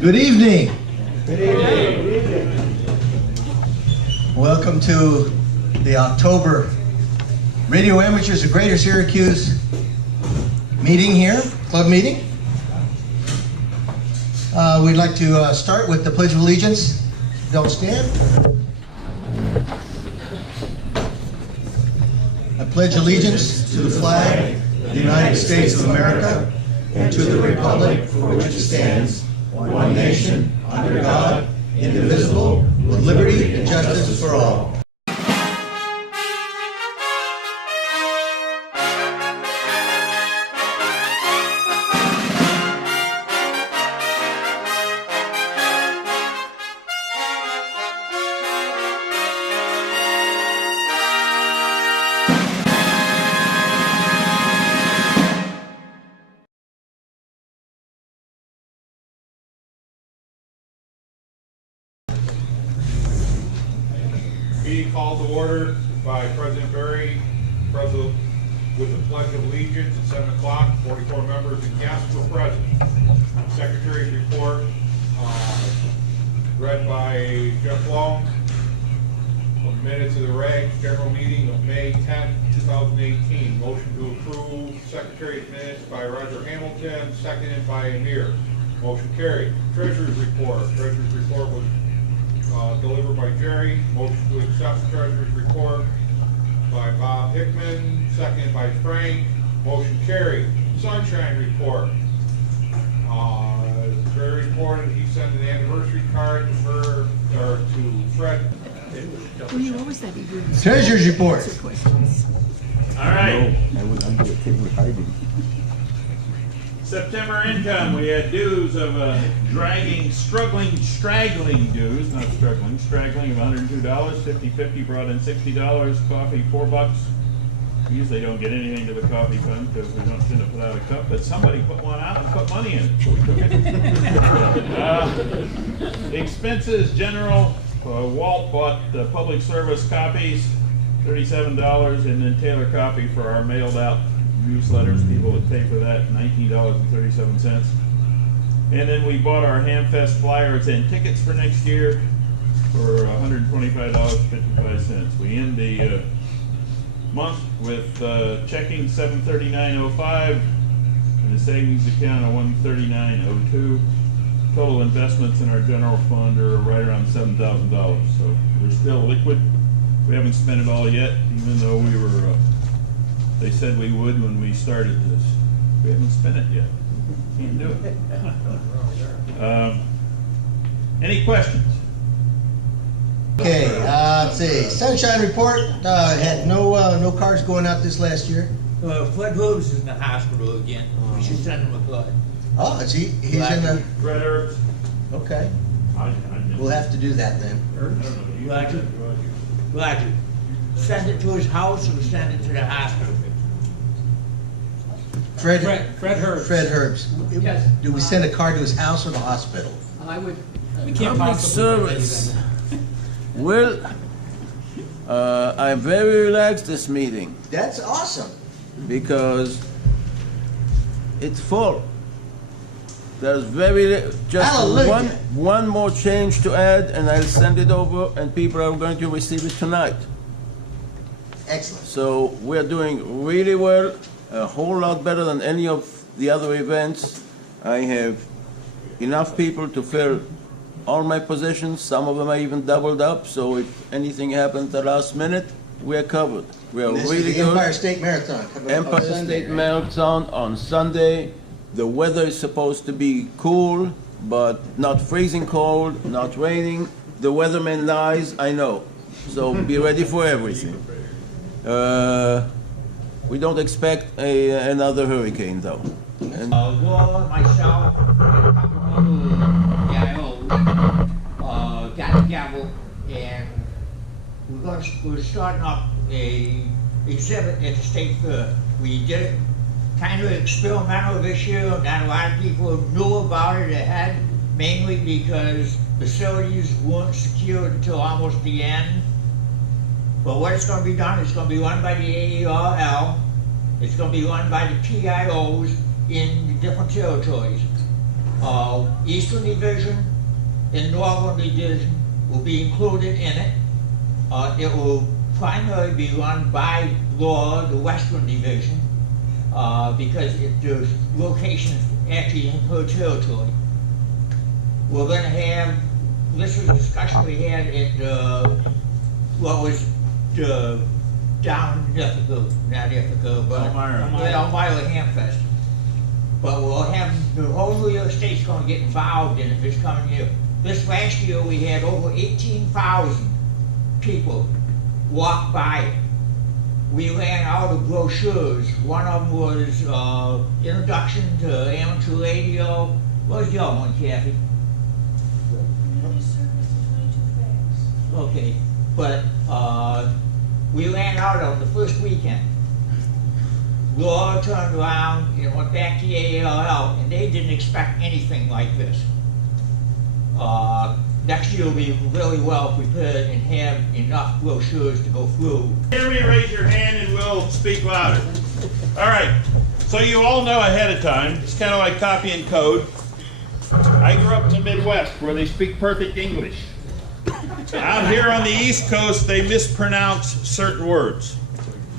Good evening. Good evening. Welcome to the October Radio Amateurs of Greater Syracuse meeting here, club meeting. We'd like to start with the Pledge of Allegiance. Don't stand. I pledge allegiance to the flag of the United States of America and to the republic for which it stands, one nation, under God, indivisible, with liberty and justice for all. Meeting called to order by President Berry, President with the Pledge of Allegiance at 7 o'clock. 44 members and guests were present. Secretary's report read by Jeff Long. Minutes of the RAGS General Meeting of May 10, 2018. Motion to approve Secretary's minutes by Roger Hamilton, seconded by Amir. Motion carried. Treasurer's report. Treasurer's report was delivered by Jerry. Motion to accept the Treasurer's report by Bob Hickman, seconded by Frank. Motion carried. Sunshine report. Jerry reported he sent an anniversary card to Fred. What was that? Treasurer's report. All right. I would under the table hiding. September income, we had dues of straggling dues of $102, 50/50 brought in $60, coffee $4. We usually don't get anything to the coffee fund because we don't tend to put out a cup, but somebody put one out and put money in it, so we took it. Expenses, general, Walt bought the public service copies, $37, and then Taylor copy for our mailed out newsletters. People would pay for that, $19.37. And then we bought our Hamfest flyers and tickets for next year for $125.55. We end the month with checking $739.05 and a savings account of $139.02. Total investments in our general fund are right around $7,000. So we're still liquid. We haven't spent it all yet, even though we were. They said we would when we started this. We haven't spent it yet. Can't do it. Any questions? Okay, let's see. Sunshine report. Had no cars going out this last year. Fred Herbs is in the hospital again. We should send him a blood. Oh, is he? He's in the. Red herbs. Okay. We'll have to do that then. Roger. Send it to his house or send it to the hospital? Fred Herbs. Fred Herbs. Yes. Do we send a car to his house or the hospital? I would. We Public can't possibly do service. anything. Well, I'm very relaxed this meeting That's awesome. because it's full. There's just Hallelujah. one more change to add, and I'll send it over, and people are going to receive it tonight. Excellent. So we're doing really well, a whole lot better than any of the other events. I have enough people to fill all my positions. Some of them are even doubled up, so if anything happens at the last minute, we're covered. We are This really is the good. Empire State Marathon coming up on Empire Sunday, State right? Marathon on Sunday. The weather is supposed to be cool, but not freezing cold, not raining. The weatherman lies, I know. So be ready for everything. We don't expect another hurricane, though. And Laura, myself, and a couple of other got together, and we're starting up a exhibit at the State Fair. We did it kind of experimental this year. Not a lot of people knew about it ahead, mainly because facilities weren't secured until almost the end. But what it's going to be done, it's going to be run by the AERL. It's going to be run by the PIOs in the different territories. Eastern Division and Northern Division will be included in it. It will primarily be run by law, the Western Division, because there's locations actually in her territory. We're going to have, this was a discussion we had at what was down in Ithaca, not Ithaca, but Elmira Hamfest. But we'll have, the whole New York State's going to get involved in it this coming year. This last year we had over 18,000 people walk by it. We ran out of brochures. One of them was Introduction to Amateur Radio. What was the other one, Kathy? Community service and 22 facts. Okay, but we ran out of the first weekend. Laura turned around and went back to the ALL, and they didn't expect anything like this. Next year we'll be really well prepared and have enough brochures to go through. Hear me, raise your hand and we'll speak louder. All right, so you all know ahead of time, it's kind of like copy and code. I grew up in the Midwest where they speak perfect English. Out here on the East Coast, they mispronounce certain words.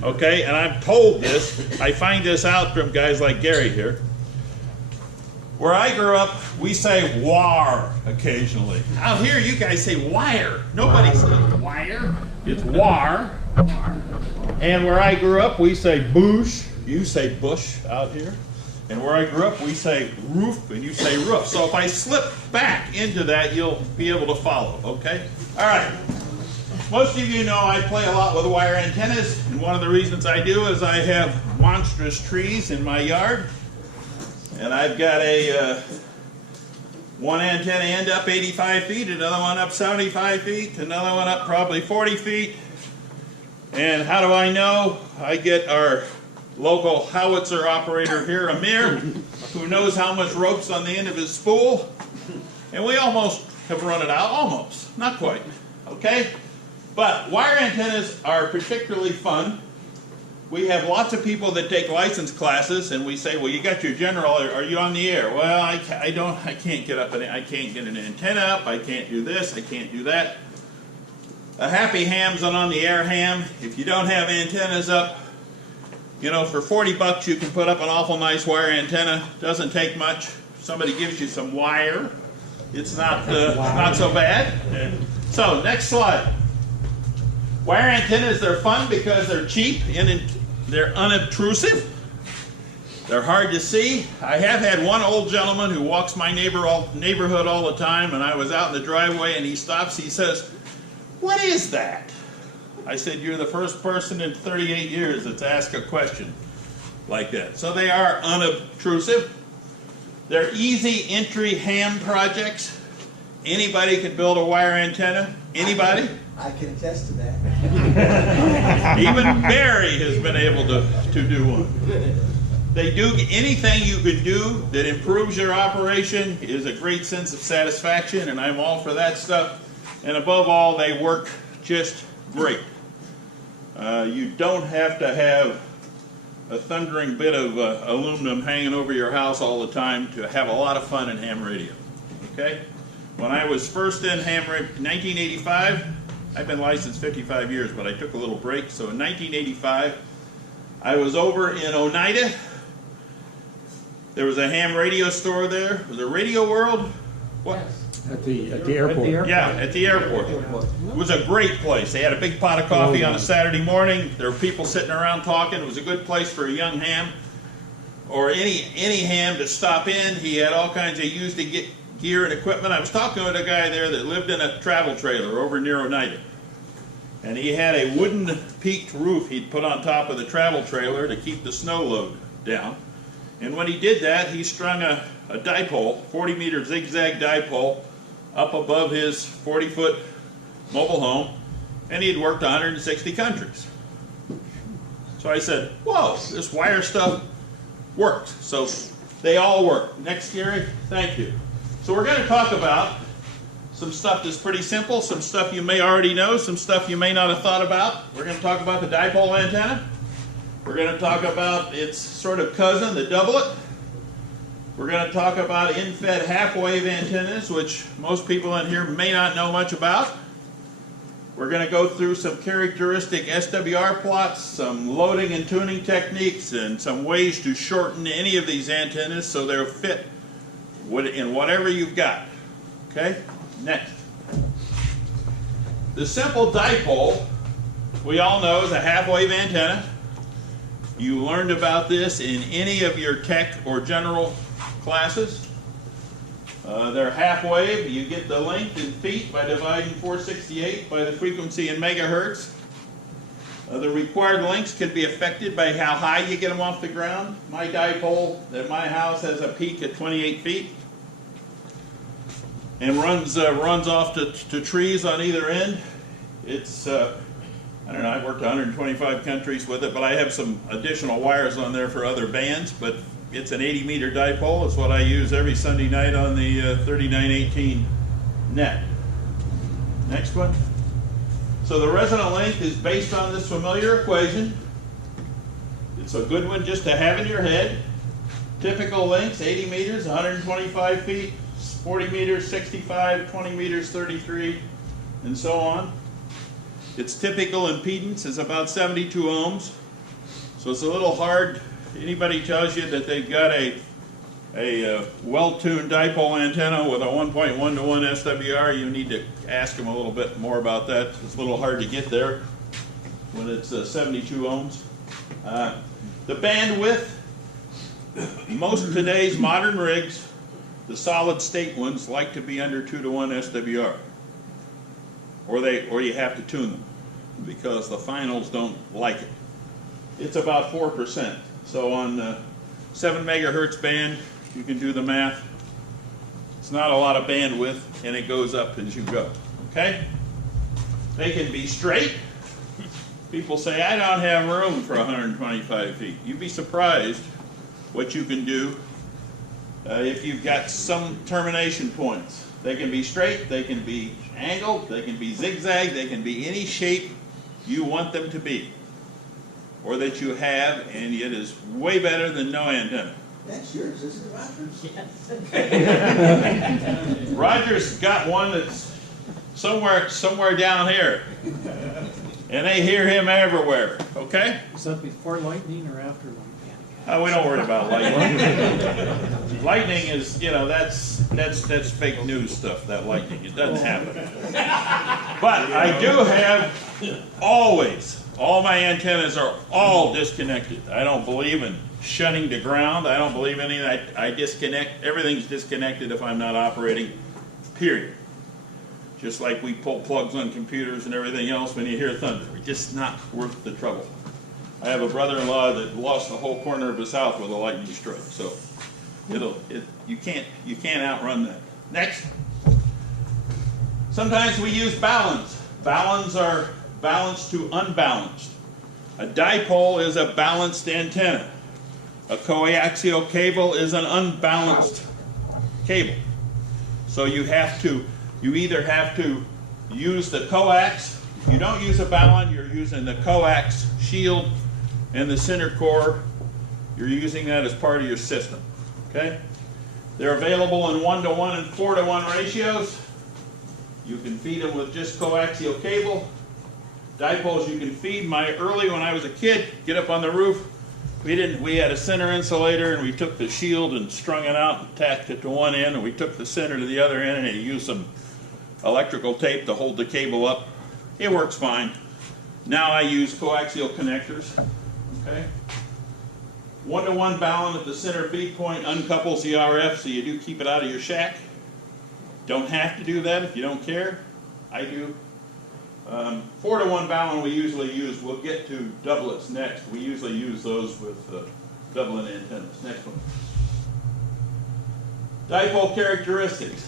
Okay, and I'm told this, I find this out from guys like Gary here. Where I grew up, we say war occasionally. Out here, you guys say wire. Nobody says wire. It's war. And where I grew up, we say bush. You say bush out here. And where I grew up, we say roof, and you say roof. So if I slip back into that, you'll be able to follow, okay? All right. Most of you know I play a lot with wire antennas, and one of the reasons I do is I have monstrous trees in my yard. And I've got a one antenna end up 85 feet, another one up 75 feet, another one up probably 40 feet. And how do I know? I get our local howitzer operator here, Amir, who knows how much rope's on the end of his spool. And we almost have run it out, almost, not quite, okay? But wire antennas are particularly fun. We have lots of people that take license classes, and we say, well, you got your general, are you on the air? Well, I can't get up, I can't get an antenna up, I can't do this, I can't do that. A happy ham's an on the air ham. If you don't have antennas up, you know, for 40 bucks you can put up an awful nice wire antenna. Doesn't take much. Somebody gives you some wire. It's not so bad. So, next slide. Wire antennas, they're fun because they're cheap and they're unobtrusive. They're hard to see. I have had one old gentleman who walks my neighborhood all the time, and I was out in the driveway and he stops, he says, "What is that?" I said, "You're the first person in 38 years that's asked a question like that." So they are unobtrusive. They're easy entry ham projects. Anybody can build a wire antenna. Anybody? I can attest to that. Even Barry has been able to do one. They do anything you can do that improves your operation is a great sense of satisfaction, and I'm all for that stuff. And above all, they work just great. You don't have to have a thundering bit of aluminum hanging over your house all the time to have a lot of fun in ham radio. Okay? When I was first in ham radio, 1985, I've been licensed 55 years, but I took a little break. So in 1985, I was over in Oneida. There was a ham radio store there. Was it Radio World? What? At the airport. Yeah, at the airport. It was a great place. They had a big pot of coffee on a Saturday morning. There were people sitting around talking. It was a good place for a young ham or any ham to stop in. He had all kinds of used gear and equipment. I was talking with a guy there that lived in a travel trailer over near Oneida. And he had a wooden peaked roof he'd put on top of the travel trailer to keep the snow load down. And when he did that, he strung a dipole, 40-meter zigzag dipole, up above his 40-foot mobile home, and he had worked 160 countries. So I said, whoa, this wire stuff works. So they all work. Next, Gary, thank you. So we're going to talk about some stuff that's pretty simple, some stuff you may already know, some stuff you may not have thought about. We're going to talk about the dipole antenna. We're going to talk about its sort of cousin, the doublet. We're going to talk about in-fed half-wave antennas, which most people in here may not know much about. We're going to go through some characteristic SWR plots, some loading and tuning techniques, and some ways to shorten any of these antennas so they'll fit in whatever you've got. Okay? Next. The simple dipole, we all know, is a half-wave antenna. You learned about this in any of your tech or general classes. They're half-wave. You get the length in feet by dividing 468 by the frequency in megahertz. The required lengths can be affected by how high you get them off the ground. My dipole at my house has a peak at 28 feet and runs off to trees on either end. It's, I don't know, I've worked 125 countries with it, but I have some additional wires on there for other bands, but it's an 80-meter dipole. It's what I use every Sunday night on the 3918 net. Next one. So the resonant length is based on this familiar equation. It's a good one just to have in your head. Typical lengths, 80 meters, 125 feet, 40 meters, 65, 20 meters, 33, and so on. Its typical impedance is about 72 ohms. So it's a little hard. Anybody tells you that they've got a well-tuned dipole antenna with a 1.1 to 1 SWR, you need to ask them a little bit more about that. It's a little hard to get there when it's 72 ohms. The bandwidth, most of today's modern rigs, the solid state ones, like to be under 2 to 1 SWR. Or you have to tune them because the finals don't like it. It's about 4%. So on 7 megahertz band, you can do the math. It's not a lot of bandwidth, and it goes up as you go. Okay? They can be straight. People say, I don't have room for 125 feet. You'd be surprised what you can do if you've got some termination points. They can be straight, they can be angled, they can be zigzag, they can be any shape you want them to be, or that you have, and it is way better than no antenna. That's yours, isn't it, Roger? Roger's got one that's somewhere down here, and they hear him everywhere. Okay? Is that before lightning or after lightning? We don't worry about lightning. Lightning is, you know, that's fake news stuff. That lightning, it doesn't happen. But I do have all my antennas are all disconnected. I don't believe in shunning to ground. I don't believe in anything. I disconnect. Everything's disconnected if I'm not operating, period. Just like we pull plugs on computers and everything else when you hear thunder. It's just not worth the trouble. I have a brother-in-law that lost the whole corner of his house with a lightning strike. So you can't outrun that. Next. Sometimes we use balance. Balance are balanced to unbalanced. A dipole is a balanced antenna. A coaxial cable is an unbalanced cable. So you either have to use the coax. If you don't use a balun, you're using the coax shield and the center core. You're using that as part of your system. Okay? They're available in 1 to 1 and 4 to 1 ratios. You can feed them with just coaxial cable. Dipoles you can feed. Early when I was a kid, get up on the roof. We had a center insulator, and we took the shield and strung it out and attached it to one end, and we took the center to the other end, and used some electrical tape to hold the cable up. It works fine. Now I use coaxial connectors. Okay. 1 to 1 balun at the center feed point uncouples the RF, so you do keep it out of your shack. Don't have to do that if you don't care. I do. 4 to 1 balun we usually use. We'll get to doublets next. We usually use those with doublet antennas. Next one. Dipole characteristics.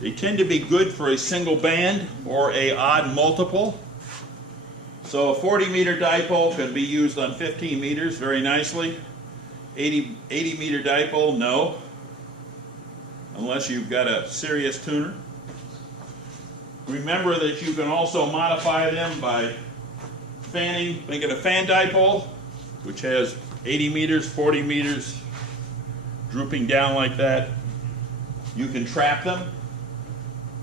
They tend to be good for a single band or a odd multiple. So a 40-meter dipole can be used on 15 meters very nicely. 80-meter dipole, no. Unless you've got a serious tuner. Remember that you can also modify them by fanning, making a fan dipole, which has 80 meters, 40 meters, drooping down like that. You can trap them.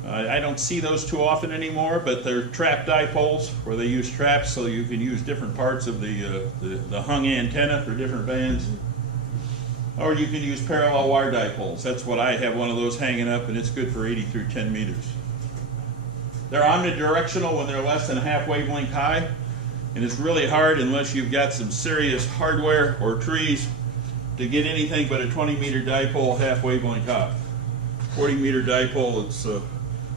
I don't see those too often anymore, but they're trap dipoles where they use traps so you can use different parts of the hung antenna for different bands. Or you can use parallel wire dipoles. That's what I have, one of those hanging up, and it's good for 80 through 10 meters. They're omnidirectional when they're less than a half wavelength high, and it's really hard unless you've got some serious hardware or trees to get anything but a 20-meter dipole half wavelength high. 40-meter dipole, it's a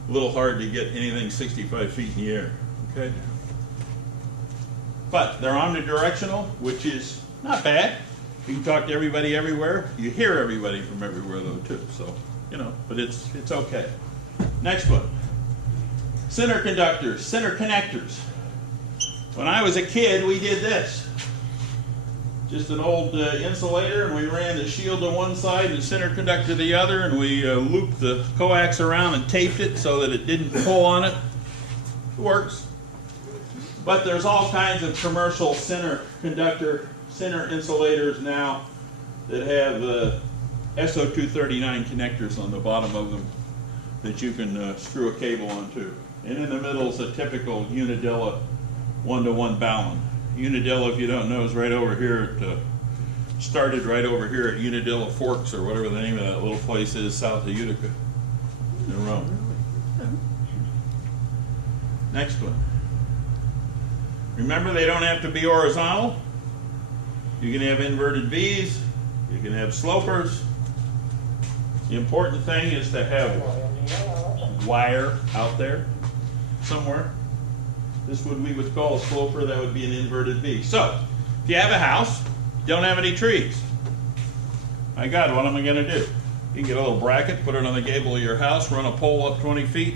little hard to get anything 65 feet in the air, okay? But they're omnidirectional, which is not bad. You can talk to everybody everywhere. You hear everybody from everywhere though too, so, you know, but it's okay. Next one. Center conductors, center connectors. When I was a kid, we did this. Just an old insulator, and we ran the shield to one side and center conductor to the other, and we looped the coax around and taped it so that it didn't pull on it. It works. But there's all kinds of commercial center conductor, center insulators now that have SO239 connectors on the bottom of them that you can screw a cable onto. And in the middle is a typical Unadilla one-to-one balun. Unadilla, if you don't know, is right over here at, started right over here at Unadilla Forks, or whatever the name of that little place is south of Utica in Rome. Next one. Remember, they don't have to be horizontal. You can have inverted V's, you can have slopers. The important thing is to have wire out there somewhere. This would we would call a sloper, that would be an inverted V. So, if you have a house, don't have any trees. My God, what am I going to do? You can get a little bracket, put it on the gable of your house, run a pole up 20 feet,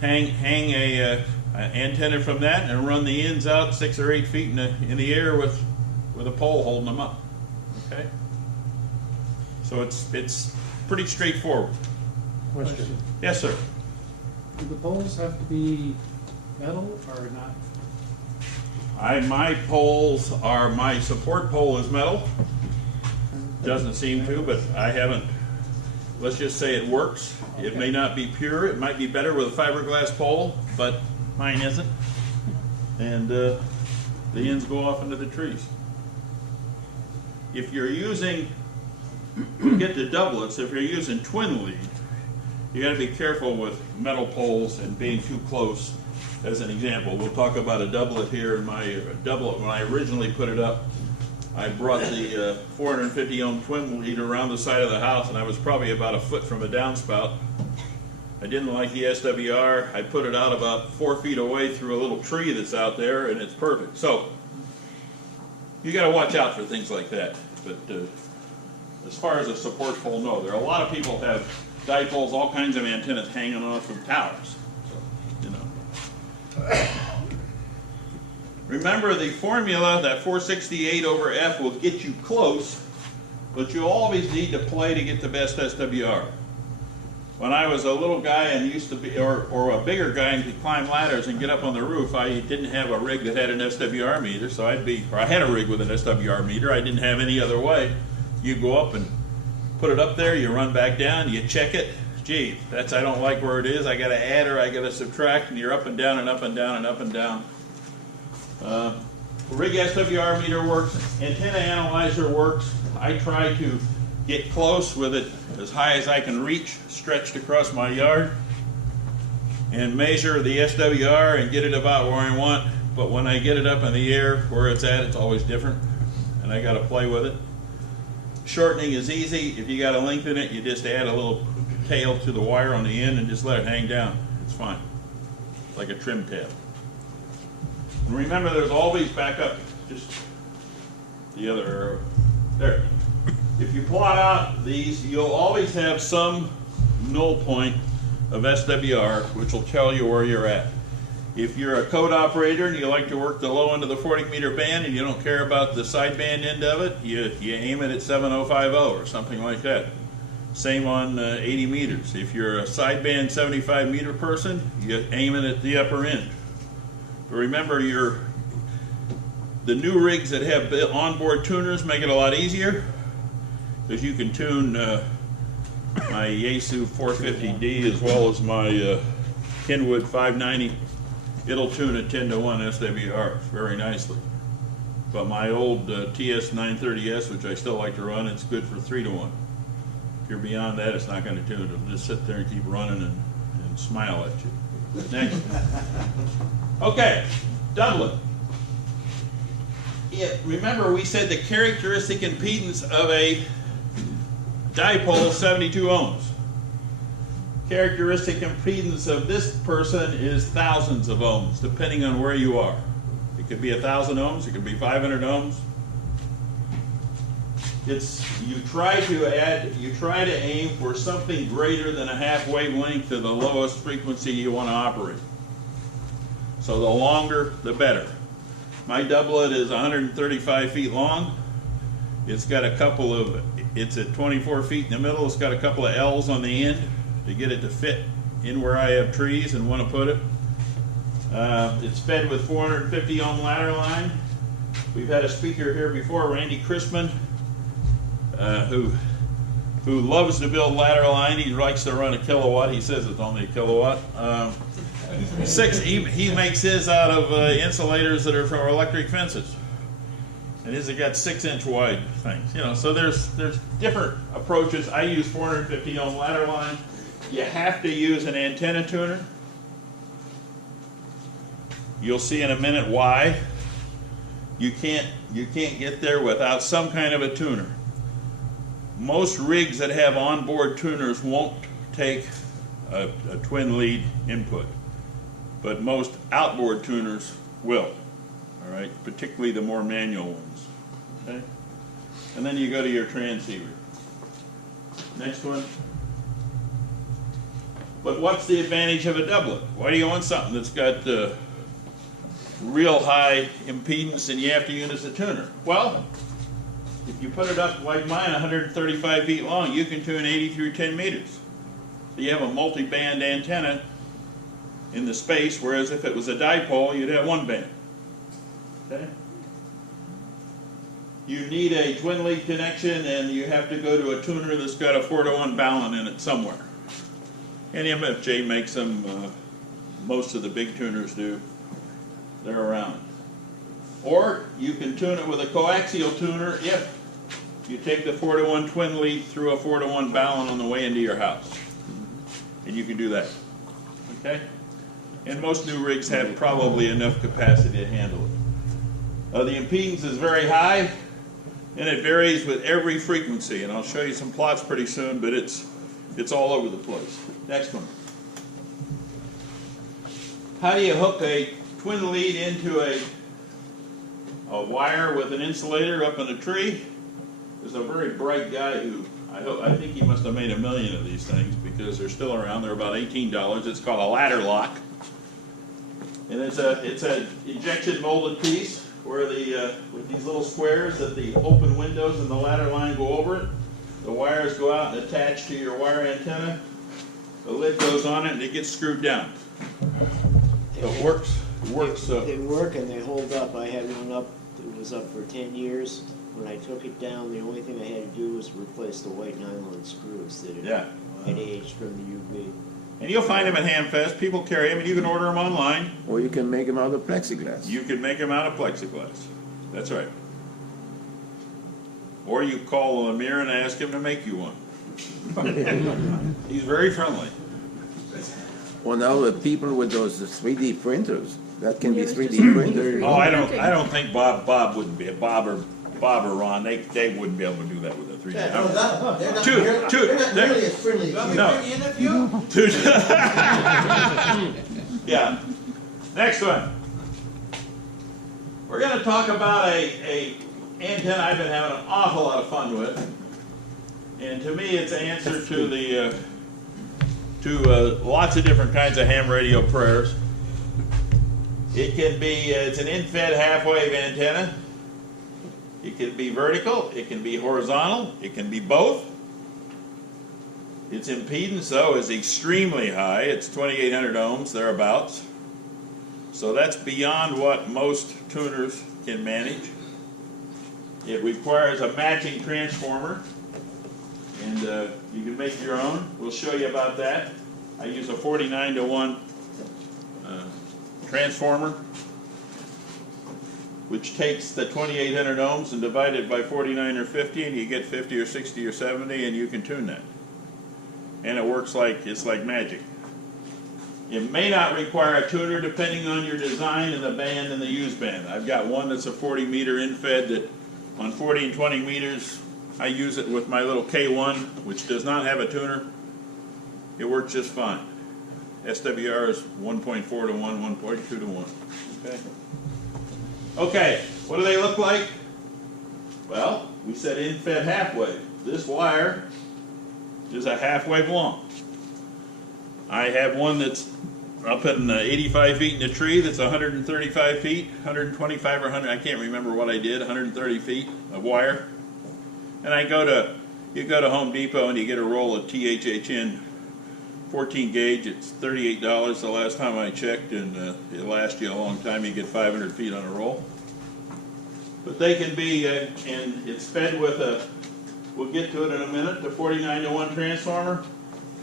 hang a antenna from that, and run the ends out 6 or 8 feet in the air with a pole holding them up. Okay? So it's pretty straightforward. Question. Yes, sir. Do the poles have to be metal or not? My poles are, my support pole is metal. Doesn't seem to, but I haven't, let's just say it works. It may not be pure, it might be better with a fiberglass pole, but mine isn't. And the ends go off into the trees. If you're using, get the doublets, if you're using twin lead, you got to be careful with metal poles and being too close. As an example, we'll talk about a doublet here. In my doublet, when I originally put it up, I brought the 450 ohm twin lead around the side of the house, and I was probably about a foot from a downspout. I didn't like the SWR. I put it out about 4 feet away through a little tree that's out there, and it's perfect. So you got to watch out for things like that. But as far as a support pole, no. There are a lot of people have dipoles, all kinds of antennas hanging off from towers. So, you know. Remember, the formula, that 468 over F, will get you close, but you always need to play to get the best SWR. When I was a little guy and used to be, or a bigger guy and could climb ladders and get up on the roof, I didn't have a rig that had an SWR meter, so I had a rig with an SWR meter. I didn't have any other way. You go up and put it up there, you run back down, you check it. Gee, I don't like where it is, I got to add or I got to subtract, and you're up and down and up and down and up and down. Rig SWR meter works, antenna analyzer works. I try to get close with it as high as I can reach, stretched across my yard, and measure the SWR and get it about where I want. But when I get it up in the air, where it's at, it's always different, and I got to play with it. Shortening is easy. If you got to lengthen it, you just add a little tail to the wire on the end and just let it hang down. It's fine. It's like a trim tab. And remember, there's always backup, just the other arrow. There. If you plot out these, you'll always have some null point of SWR, which will tell you where you're at. If you're a code operator and you like to work the low end of the 40-meter band and you don't care about the sideband end of it, you aim it at 7050 or something like that. Same on 80 meters. If you're a sideband 75-meter person, you aim it at the upper end. But remember, the new rigs that have onboard tuners make it a lot easier. because you can tune my Yaesu 450D as well as my Kenwood 590. It'll tune a 10-to-1 SWR very nicely. But my old TS 930S, which I still like to run, it's good for 3-to-1. If you're beyond that, it's not going to tune. It'll just sit there and keep running and smile at you. Next. Okay, doublet. Remember, we said the characteristic impedance of a dipole is 72 ohms. Characteristic impedance of this person is thousands of ohms, depending on where you are. It could be 1,000 ohms, it could be 500 ohms. You try to aim for something greater than a half wavelength to the lowest frequency you want to operate. So the longer, the better. My doublet is 135 feet long. It's at 24 feet in the middle. It's got a couple of L's on the end to get it to fit in where I have trees and want to put it. It's fed with 450 ohm ladder line. We've had a speaker here before, Randy Chrisman, who loves to build ladder line. He likes to run a kilowatt. He says it's only a kilowatt. He makes his out of insulators that are from electric fences, and his have got 6-inch wide things. You know, so there's different approaches. I use 450 ohm ladder line. You have to use an antenna tuner. You'll see in a minute why. You can't get there without some kind of a tuner. Most rigs that have onboard tuners won't take a twin lead input, but most outboard tuners will. All right, particularly the more manual ones. Okay, and then you go to your transceiver. Next one. But what's the advantage of a doublet? Why do you want something that's got real high impedance and you have to use a tuner? Well, if you put it up like mine, 135 feet long, you can tune 80 through 10 meters. So you have a multi-band antenna in the space, whereas if it was a dipole, you'd have one band. Okay? You need a twin lead connection, and you have to go to a tuner that's got a 4-to-1 balun in it somewhere. And MFJ makes them, most of the big tuners do. They're around. Or you can tune it with a coaxial tuner if you take the 4-to-1 twin lead through a 4-to-1 balun on the way into your house. And you can do that. Okay? And most new rigs have probably enough capacity to handle it. The impedance is very high, and it varies with every frequency. And I'll show you some plots pretty soon, but it's all over the place. Next one. How do you hook a twin lead into a wire with an insulator up in a tree? There's a very bright guy who, I think he must have made 1 million of these things because they're still around. They're about $18. It's called a ladder lock. And it's an injection molded piece where with these little squares that the open windows and the ladder line go over it. The wires go out and attach to your wire antenna. The lid goes on it and it gets screwed down. So it works. They work and they hold up. I had one up that was up for 10 years. When I took it down, the only thing I had to do was replace the white nylon screws that had aged from the UV. And you'll find them at Hamfest. People carry them, and you can order them online. Or you can make them out of plexiglass. You can make them out of plexiglass. That's right. Or you call Lemire and ask him to make you one. He's very friendly. Or now the people with those 3D printers, that can be 3D printed. Oh, I don't think Bob wouldn't be Bob or Ron. They wouldn't be able to do that with a 3D. Yeah, no, they're not nearly as friendly as you. No. Yeah. Next one. We're going to talk about a antenna I've been having an awful lot of fun with, and to me, it's an answer to lots of different kinds of ham radio prayers. It can be it's an in-fed half-wave antenna. It can be vertical. It can be horizontal. It can be both. Its impedance, though, is extremely high. It's 2,800 ohms, thereabouts. So that's beyond what most tuners can manage. It requires a matching transformer. and you can make your own. We'll show you about that. I use a 49-to-1 transformer, which takes the 2,800 ohms and divide it by 49 or 50, and you get 50 or 60 or 70, and you can tune that. And it works like, it's like magic. It may not require a tuner depending on your design and the band and the use band. I've got one that's a 40 meter in-fed that on 40 and 20 meters, I use it with my little K1, which does not have a tuner. It works just fine. SWR is 1.4 to 1, 1.2 to 1. Okay. Okay, what do they look like? Well, we said in-fed half-wave. This wire is a half-wave long. I have one that's up in 85 feet in the tree that's 135 feet, 125 or 100, I can't remember what I did, 130 feet of wire. And you go to Home Depot and you get a roll of THHN 14 gauge, it's $38 the last time I checked, and it lasts you a long time. You get 500 feet on a roll. But they can be, and it's fed with a, we'll get to it in a minute, the 49-to-1 transformer.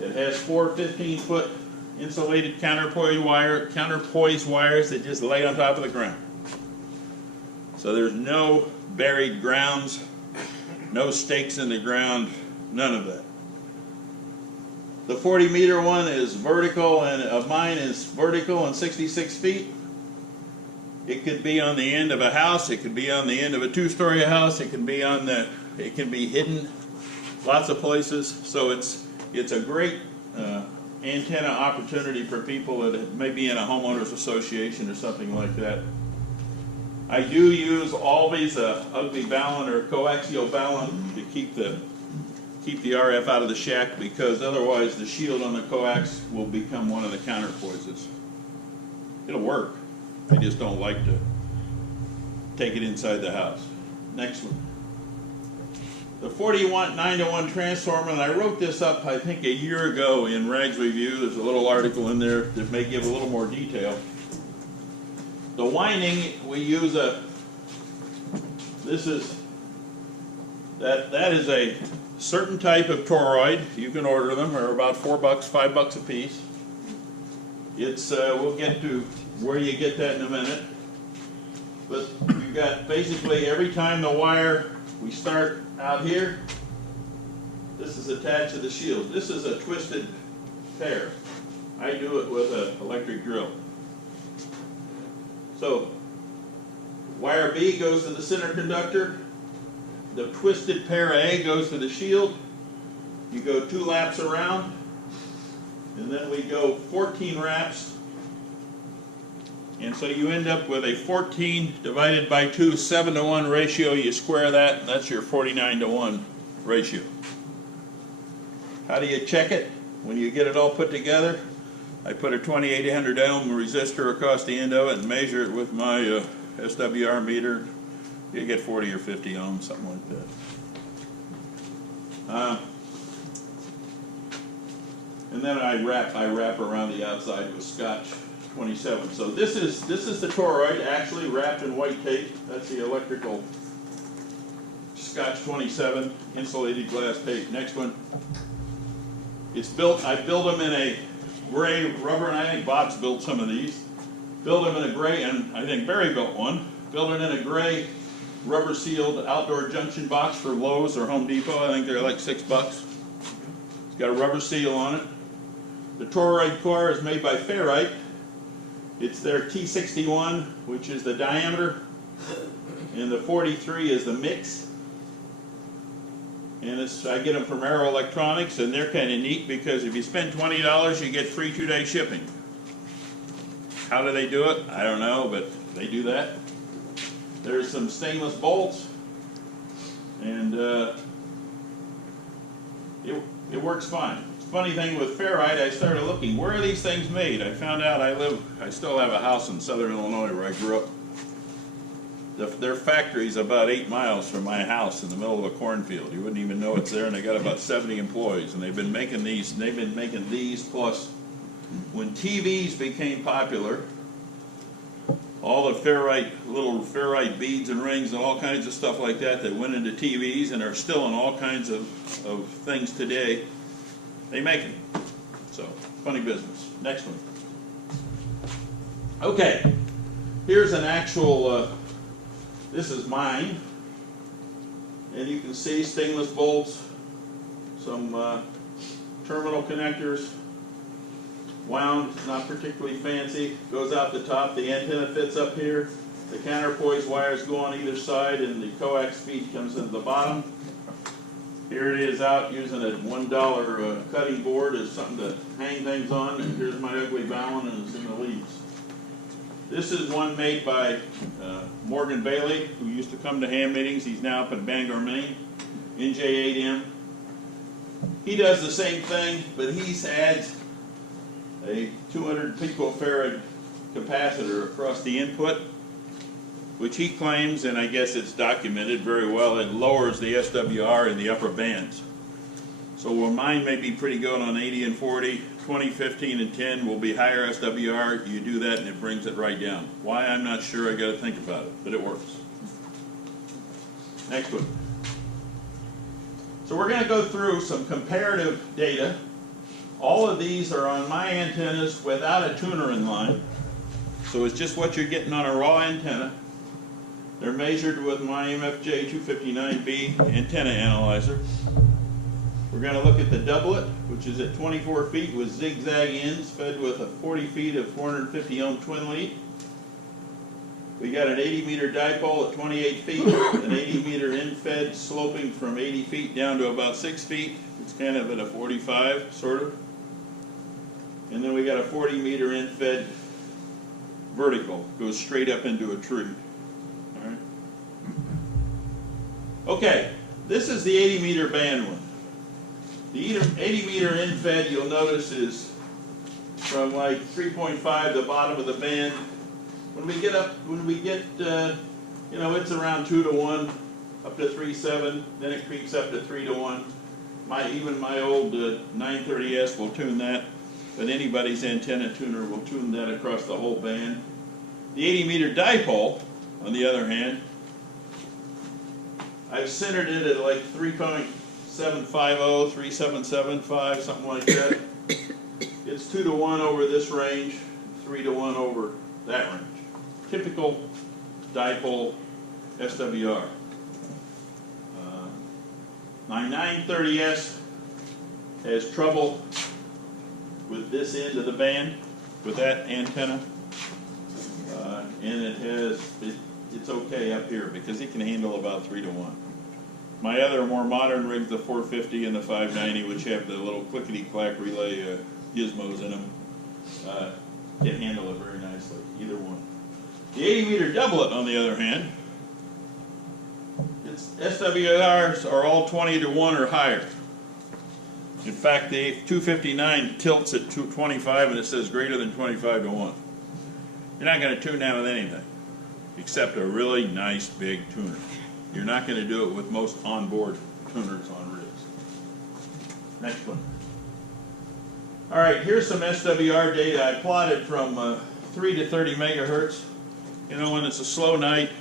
It has 4 15-foot insulated counterpoise wires that just lay on top of the ground. So there's no buried grounds, no stakes in the ground, none of that. The 40-meter one is vertical, and of mine is vertical and 66 feet. It could be on the end of a house, it could be on the end of a 2-story house, it can be on the, it can be hidden lots of places. So it's a great antenna opportunity for people that may be in a homeowners association or something like that. I do use always a ugly balun or coaxial balun to keep the RF out of the shack, because otherwise the shield on the coax will become one of the counterpoises. It'll work. I just don't like to take it inside the house. Next one. The 9-to-1 transformer, and I wrote this up I think a year ago in RAGS Review. There's a little article in there that may give a little more detail. The winding, we use that is a certain type of toroid. You can order them, they're about $4, $5 a piece. It's, we'll get to where you get that in a minute. But you've got basically every time the wire, we start out here, this is attached to the shield. This is a twisted pair. I do it with an electric drill. So, wire B goes to the center conductor. The twisted pair A goes to the shield. You go 2 laps around, and then we go 14 wraps. And so you end up with a 14 divided by 2, 7-to-1 ratio. You square that, and that's your 49-to-1 ratio. How do you check it? When you get it all put together, I put a 2,800 ohm resistor across the end of it and measure it with my SWR meter. You get 40 or 50 ohms, something like that. And then I wrap around the outside with Scotch 27. So this is the toroid actually wrapped in white tape. That's the electrical Scotch 27 insulated glass tape. Next one. It's built. I build them in a gray rubber, and I think Bob's built some of these. Build them in a gray, and I think Barry built one. Build it in a gray rubber sealed outdoor junction box for Lowe's or Home Depot. I think they're like $6. It's got a rubber seal on it. The toroid core is made by ferrite. It's their T61, which is the diameter, and the 43 is the mix. And I get them from Arrow Electronics, and they're kind of neat because if you spend $20, you get free 2-day shipping. How do they do it? I don't know, but they do that. There's some stainless bolts, and it works fine. Funny thing with ferrite, I started looking, where are these things made? I found out I still have a house in southern Illinois where I grew up. Their factory's about 8 miles from my house in the middle of a cornfield. You wouldn't even know it's there, and they got about 70 employees, and they've been making these plus when TVs became popular, all the ferrite, little ferrite beads and rings and all kinds of stuff like that that went into TVs and are still in all kinds of things today. They make them. So, funny business. Next one. Okay, here's an actual, this is mine. And you can see stainless bolts, some terminal connectors, wound, not particularly fancy, goes out the top, the antenna fits up here, the counterpoise wires go on either side, and the coax feed comes into the bottom. Here it is out using a $1 cutting board as something to hang things on, and here's my ugly Bowen, and it's in the leaves. This is one made by Morgan Bailey, who used to come to ham meetings. He's now up in Bangor, Maine, NJ8M. He does the same thing, but he adds a 200 picofarad capacitor across the input, which he claims, and I guess it's documented very well, it lowers the SWR in the upper bands. So while mine may be pretty good on 80 and 40, 20, 15, and 10 will be higher SWR. You do that and it brings it right down. Why, I'm not sure. I got to think about it, but it works. Next one. So we're going to go through some comparative data. All of these are on my antennas without a tuner in line. So it's just what you're getting on a raw antenna. They're measured with my MFJ 259B antenna analyzer. We're going to look at the doublet, which is at 24 feet with zigzag ends, fed with a 40 feet of 450 ohm twin lead. We got an 80 meter dipole at 28 feet, an 80 meter end fed sloping from 80 feet down to about 6 feet. It's kind of at a 45, sort of. And then we got a 40 meter end fed vertical, goes straight up into a tree. All right. Okay, this is the 80 meter band one. The 80 meter end fed, you'll notice, is from like 3.5, the bottom of the band. When we get you know, it's around 2 to 1, up to 3.7, then it creeps up to 3 to 1. Even my old 930S will tune that, but anybody's antenna tuner will tune that across the whole band. The 80 meter dipole, on the other hand, I've centered it at like 3.750, 3775, something like that. It's 2 to 1 over this range, 3 to 1 over that range. Typical dipole SWR. My 930S has trouble with this end of the band, with that antenna, and it's okay up here because it can handle about 3 to 1. My other more modern rigs, the 450 and the 590, which have the little clickety-clack relay gizmos in them, can handle it very nicely, either one. The 80 meter doublet, on the other hand, its SWRs are all 20 to 1 or higher. In fact, the 259 tilts at 225 and it says greater than 25 to 1. You're not going to tune that with anything, except a really nice big tuner. You're not going to do it with most onboard tuners on rigs. Next one. All right, here's some SWR data I plotted from 3 to 30 megahertz. You know, when it's a slow night,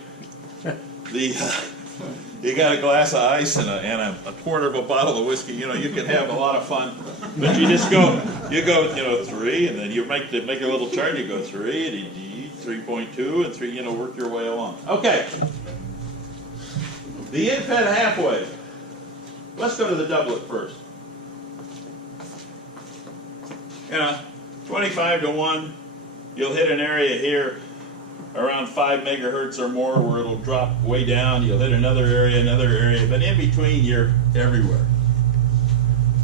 you got a glass of ice and a quarter of a bottle of whiskey. You know, you can have a lot of fun, but you just go, you know, 3, and then you make a little chart. You go 3, and 3.2, and 3. You know, work your way along. Okay. The in-fed half wave. Let's go to the doublet first. You know, 25 to 1, you'll hit an area here around 5 megahertz or more where it'll drop way down. You'll hit another area, but in between you're everywhere.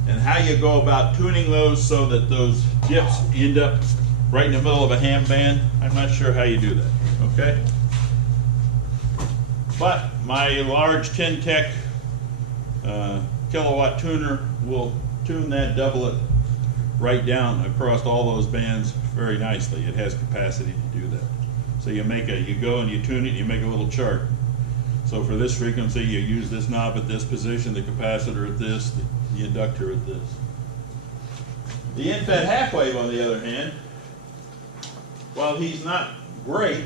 And how you go about tuning those so that those dips end up right in the middle of a ham band, I'm not sure how you do that, okay? But my large 10 tech kilowatt tuner will tune that doublet right down across all those bands very nicely. It has capacity to do that. So you go and you tune it, you make a little chart. So for this frequency, you use this knob at this position, the capacitor at this, the inductor at this. The in-fed half wave, on the other hand, while he's not great,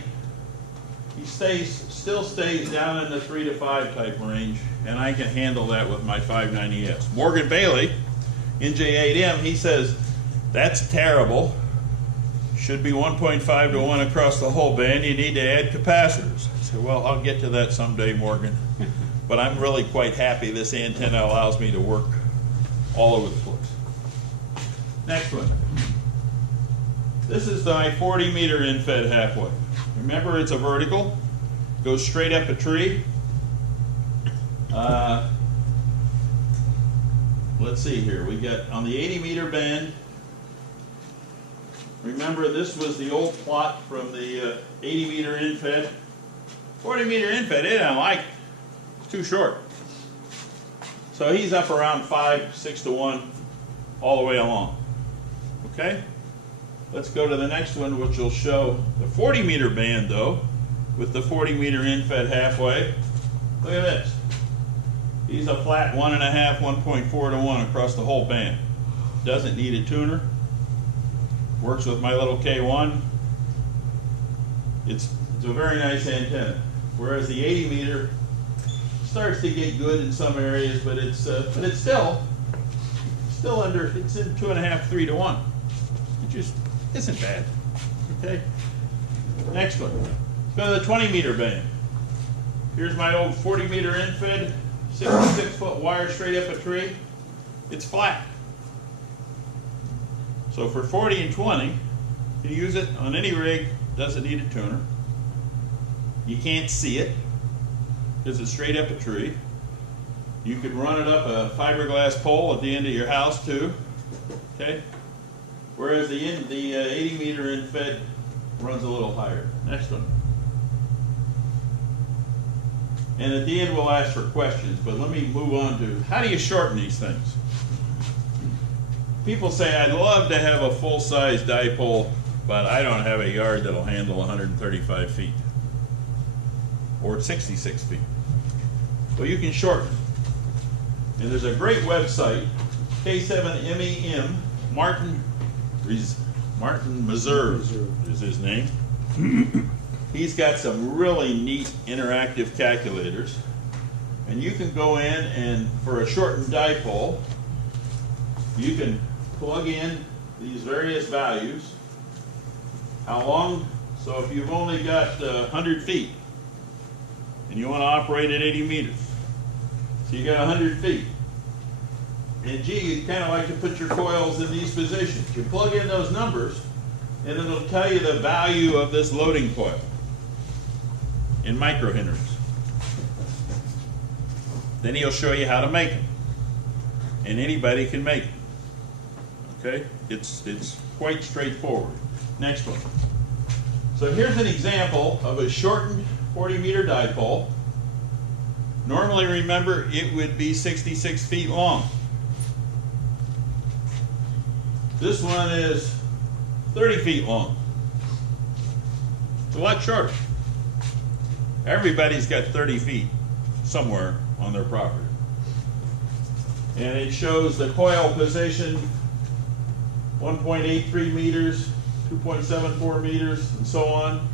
he still stays down in the 3 to 5 type range, and I can handle that with my 590S. Morgan Bailey, NJ8M, he says, that's terrible. Should be 1.5 to 1 across the whole band. You need to add capacitors. I said, well, I'll get to that someday, Morgan. But I'm really quite happy this antenna allows me to work all over the place. Next one. This is my 40 meter in-fed halfway. Remember, it's a vertical, goes straight up a tree. Let's see here, we got on the 80 meter band. Remember, this was the old plot from the 80 meter in-fed. 40 meter in-fed, they don't like it. It's too short. So he's up around 5, 6 to 1 all the way along. Okay? Let's go to the next one, which will show the 40 meter band though, with the 40 meter in-fed halfway. Look at this. He's a flat 1.5, 1.4 to 1 across the whole band. Doesn't need a tuner. Works with my little K1. It's a very nice antenna. Whereas the 80 meter starts to get good in some areas, but it's still under. It's in 2.5, 3 to 1. It just isn't bad. Okay. Next one. Let's go to the 20 meter band. Here's my old 40 meter in-fed, 66-foot wire straight up a tree. It's flat. So for 40 and 20, you can use it on any rig. Doesn't need a tuner. You can't see it because it's straight up a tree. You could run it up a fiberglass pole at the end of your house too. Okay. Whereas the 80 meter in-fed runs a little higher. Next one. And at the end we'll ask for questions, but let me move on to how do you shorten these things? People say, I'd love to have a full-size dipole, but I don't have a yard that'll handle 135 feet or 66 feet. Well, you can shorten. And there's a great website, K7MEM, Martin Meserve is his name. He's got some really neat interactive calculators. And you can go in and for a shortened dipole, you can plug in these various values. How long? So if you've only got 100 feet and you want to operate at 80 meters, so you got 100 feet. And gee, you kind of like to put your coils in these positions. You plug in those numbers and it'll tell you the value of this loading coil in microhenries. Then he'll show you how to make them. And anybody can make them. Okay? It's quite straightforward. Next one. So here's an example of a shortened 40 meter dipole. Normally, remember, it would be 66 feet long. This one is 30 feet long. It's a lot shorter. Everybody's got 30 feet somewhere on their property. And it shows the coil position, 1.83 meters, 2.74 meters, and so on.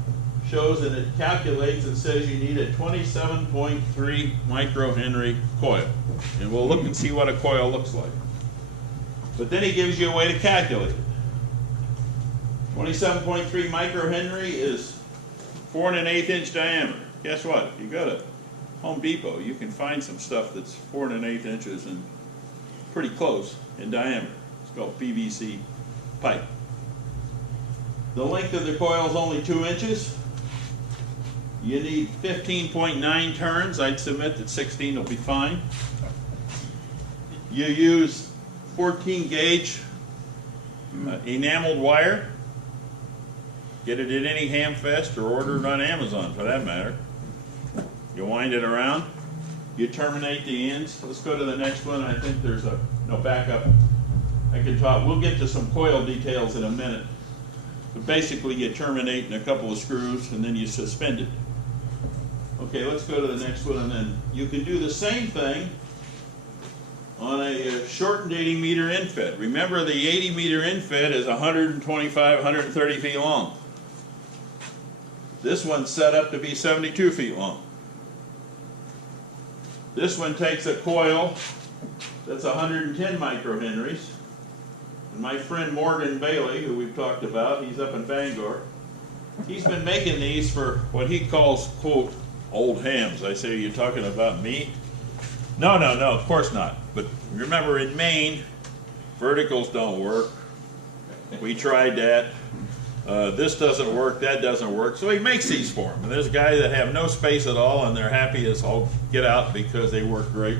Shows and it calculates and says you need a 27.3 microhenry coil. And we'll look and see what a coil looks like. But then he gives you a way to calculate it. 27.3 microhenry is 4 1/8 inch diameter. Guess what? If you go to Home Depot, you can find some stuff that's 4 1/8 inches and pretty close in diameter. It's called PVC pipe. The length of the coil is only 2 inches. You need 15.9 turns. I'd submit that 16 will be fine. You use 14 gauge enameled wire. Get it at any Hamfest or order it on Amazon for that matter. You wind it around. You terminate the ends. Let's go to the next one. I think there's no backup. I can talk. We'll get to some coil details in a minute. But basically you terminate in a couple of screws and then you suspend it. Okay, let's go to the next one, and then you can do the same thing on a shortened 80 meter in-fed. Remember, the 80 meter in-fed is 125, 130 feet long. This one's set up to be 72 feet long. This one takes a coil that's 110 microhenries. And my friend Morgan Bailey, who we've talked about, he's up in Bangor, he's been making these for what he calls, quote, old hams. I say, are you talking about me? No, of course not. But remember, in Maine, verticals don't work. We tried that. This doesn't work, that doesn't work. So he makes these for them. And there's guys that have no space at all, and they're happy as all get out because they work great.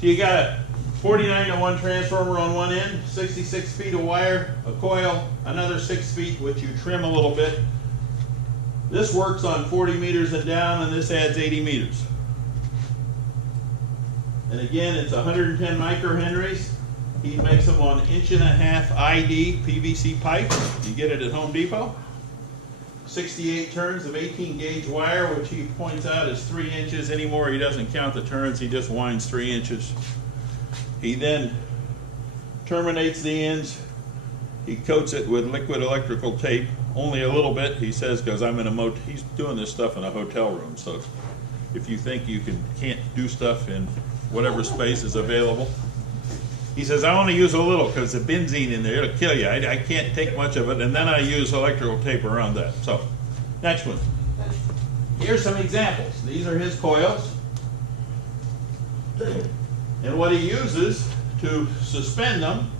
So you got a 49-to-1 transformer on one end, 66 feet of wire, a coil, another 6 feet, which you trim a little bit. This works on 40 meters and down, and this adds 80 meters. And again, it's 110 microhenries. He makes them on 1.5" ID PVC pipe. You get it at Home Depot. 68 turns of 18 gauge wire, which he points out is 3 inches. Anymore, he doesn't count the turns, he just winds 3 inches. He then terminates the ends. He coats it with liquid electrical tape, only a little bit, he says, because I'm in a he's doing this stuff in a hotel room, so if you think you can't do stuff in whatever space is available. He says, I only use a little because the benzene in there, it'll kill you. I can't take much of it, and then I use electrical tape around that. So, next one. Here's some examples. These are his coils. And what he uses to suspend them,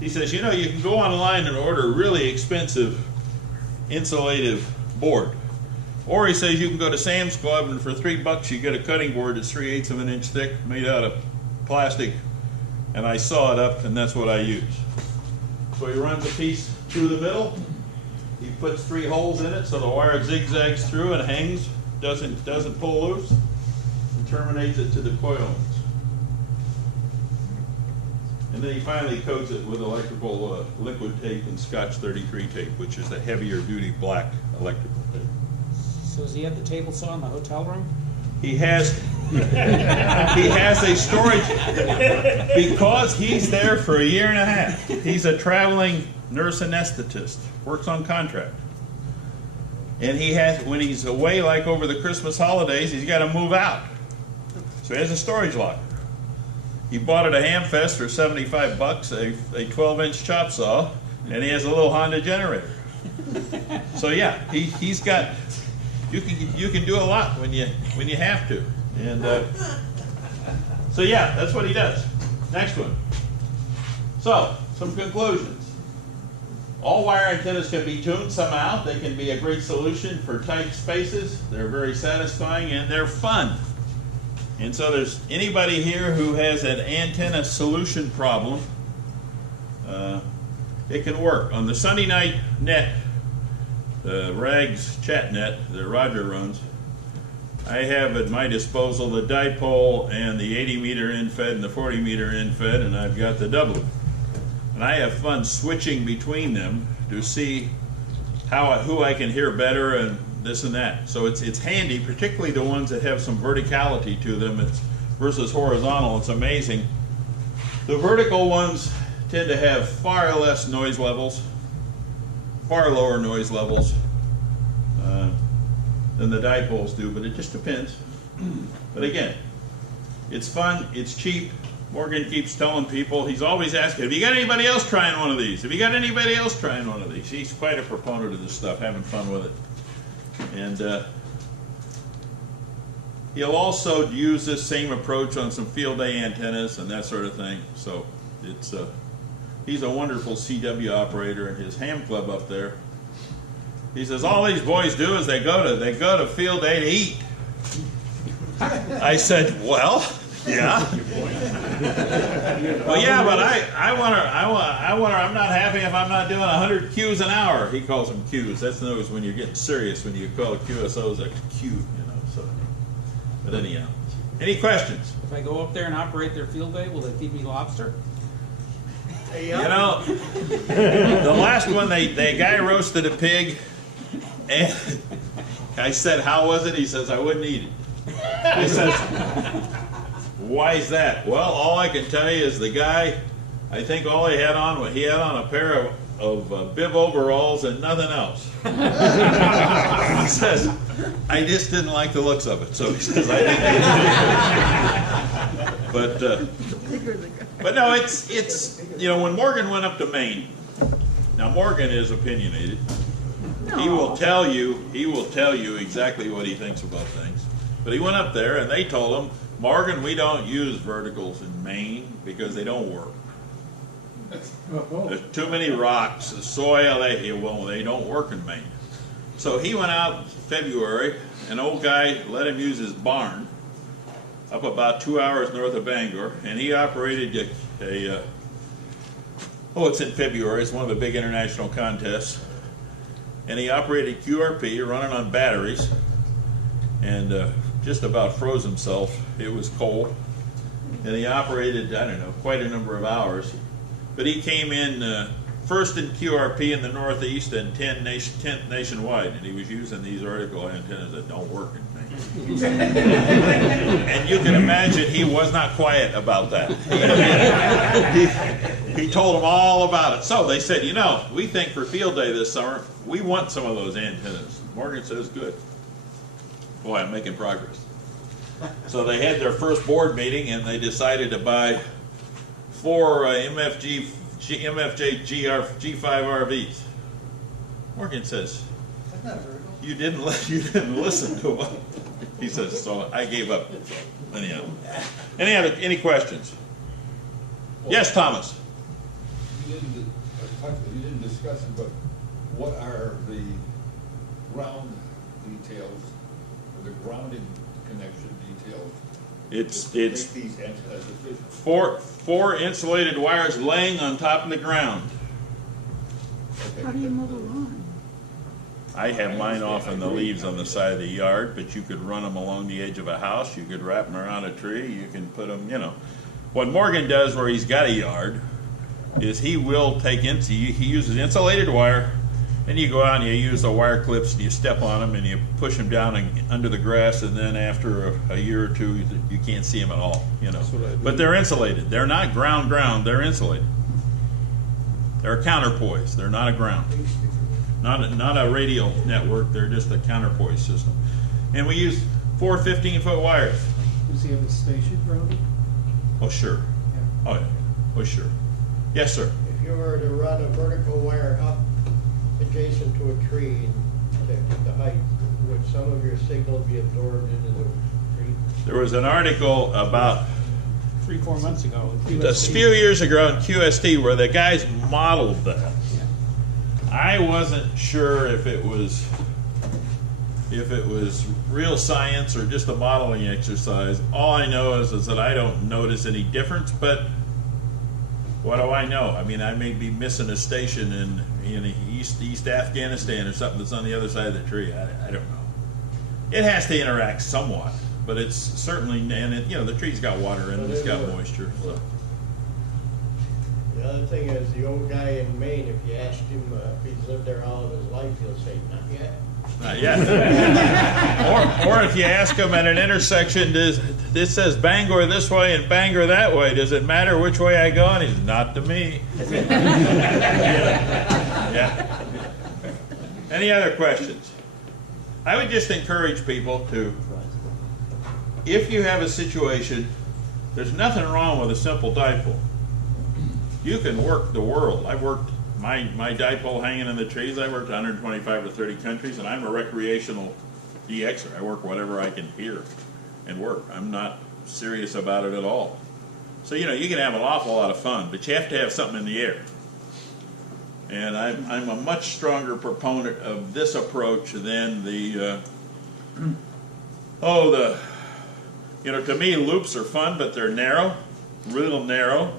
he says, you know, you can go online and order a really expensive insulative board. Or he says you can go to Sam's Club and for $3 you get a cutting board that's 3/8 of an inch thick, made out of plastic, and I saw it up, and that's what I use. So he runs a piece through the middle. He puts 3 holes in it so the wire zigzags through and hangs, doesn't pull loose, and terminates it to the coil ends. And then he finally coats it with electrical liquid tape and Scotch 33 tape, which is the heavier duty black electrical tape. So does he have the table saw in the hotel room? He has a storage, because he's there for 1.5 years. He's a traveling nurse anesthetist, works on contract. And he has, when he's away, like over the Christmas holidays, he's got to move out. So he has a storage locker. He bought at a Hamfest for $75, a 12-inch chop saw, and he has a little Honda generator. So yeah, he's got, you can do a lot when you have to. And so yeah, that's what he does. Next one. So, some conclusions. All wire antennas can be tuned somehow. They can be a great solution for tight spaces. They're very satisfying and they're fun. And so there's anybody here who has an antenna solution problem, it can work. On the Sunday night net, the RAGS chat net that Roger runs, I have at my disposal the dipole and the 80-meter in-fed and the 40-meter in-fed, and I've got the doublet. And I have fun switching between them to see who I can hear better and this and that. So it's handy, particularly the ones that have some verticality to them versus horizontal. It's amazing. The vertical ones tend to have far less noise levels, far lower noise levels than the dipoles do, but it just depends. But again, it's fun, it's cheap. Morgan keeps telling people, he's always asking, have you got anybody else trying one of these? Have you got anybody else trying one of these? He's quite a proponent of this stuff, having fun with it. And he'll also use this same approach on some field day antennas and that sort of thing. So it's he's a wonderful CW operator in his ham club up there. He says all these boys do is they go to field day to eat. I said, well, yeah. Well, yeah, but I'm not happy if I'm not doing 100 Qs an hour. He calls them Qs. That's knows when you're getting serious when you call QSOs a Q, you know. So, but anyhow, any questions? If I go up there and operate their field day, will they feed me lobster? You know, the last one, the guy roasted a pig, and I said, how was it? He says, I wouldn't eat it. I says, why is that? Well, all I can tell you is the guy, I think all he had on a pair of bib overalls and nothing else. He says, I just didn't like the looks of it, so he says, I didn't. But no, it's you know, when Morgan went up to Maine, now Morgan is opinionated. He will tell you exactly what he thinks about things. But he went up there and they told him, Morgan, we don't use verticals in Maine because they don't work. There's too many rocks, the soil, they don't work in Maine. So he went out in February, an old guy let him use his barn up about 2 hours north of Bangor, and he operated it's in February, it's one of the big international contests, and he operated QRP running on batteries, and just about froze himself. It was cold, and he operated, I don't know, quite a number of hours. But he came in first in QRP in the Northeast and 10th nationwide, and he was using these vertical antennas that don't work in Maine. And you can imagine he was not quiet about that. He told them all about it. So they said, you know, we think for field day this summer, we want some of those antennas. Morgan says, good. Boy, I'm making progress. So they had their first board meeting, and they decided to buy 4 MFJ G5 RVs. Morgan says, you didn't listen to him. He says, so I gave up. Anyhow, any questions? Yes, Thomas. You didn't discuss it, but what are the ground details, or the grounding connection details? It's make these antennas efficient? four insulated wires laying on top of the ground. Okay. How do you mow the lawn? I have mine off in the leaves on the side of the yard, but you could run them along the edge of a house. You could wrap them around a tree. You can put them, you know. What Morgan does where he's got a yard is he uses insulated wire, and you go out and you use the wire clips and you step on them and you push them down under the grass, and then after a year or two you can't see them at all, you know. But they're insulated. They're not ground, they're insulated. They're a counterpoise. They're not a ground. Not a radial network, they're just a counterpoise system. And we use 4 15-foot wires. Does he have a station grounded? Oh, sure. Yeah. Oh, yeah. Oh, sure. Yes, sir. If you were to run a vertical wire up adjacent to a tree to keep the height, would some of your signal be absorbed into the tree? There was an article about 3-4 months ago. a few years ago in QST where the guys modeled that. I wasn't sure if it was real science or just a modeling exercise. All I know is that I don't notice any difference, but what do I know? I mean, I may be missing a station in East Afghanistan or something that's on the other side of the tree. I don't know. It has to interact somewhat, but it's certainly, and it, you know, the tree's got water in it, it's got moisture. So. The other thing is, the old guy in Maine, if you asked him if he's lived there all of his life, he'll say, not yet. Not yet. or if you ask him at an intersection, this says Bangor this way and Bangor that way, does it matter which way I go? And he's, not to me. Yeah. Any other questions? I would just encourage people to, if you have a situation, there's nothing wrong with a simple dipole. You can work the world. I've worked my dipole hanging in the trees. I worked 125 or 30 countries, and I'm a recreational DXer. I work whatever I can hear and work. I'm not serious about it at all. So, you know, you can have an awful lot of fun, but you have to have something in the air. And I'm a much stronger proponent of this approach than to me, loops are fun, but they're narrow, real narrow.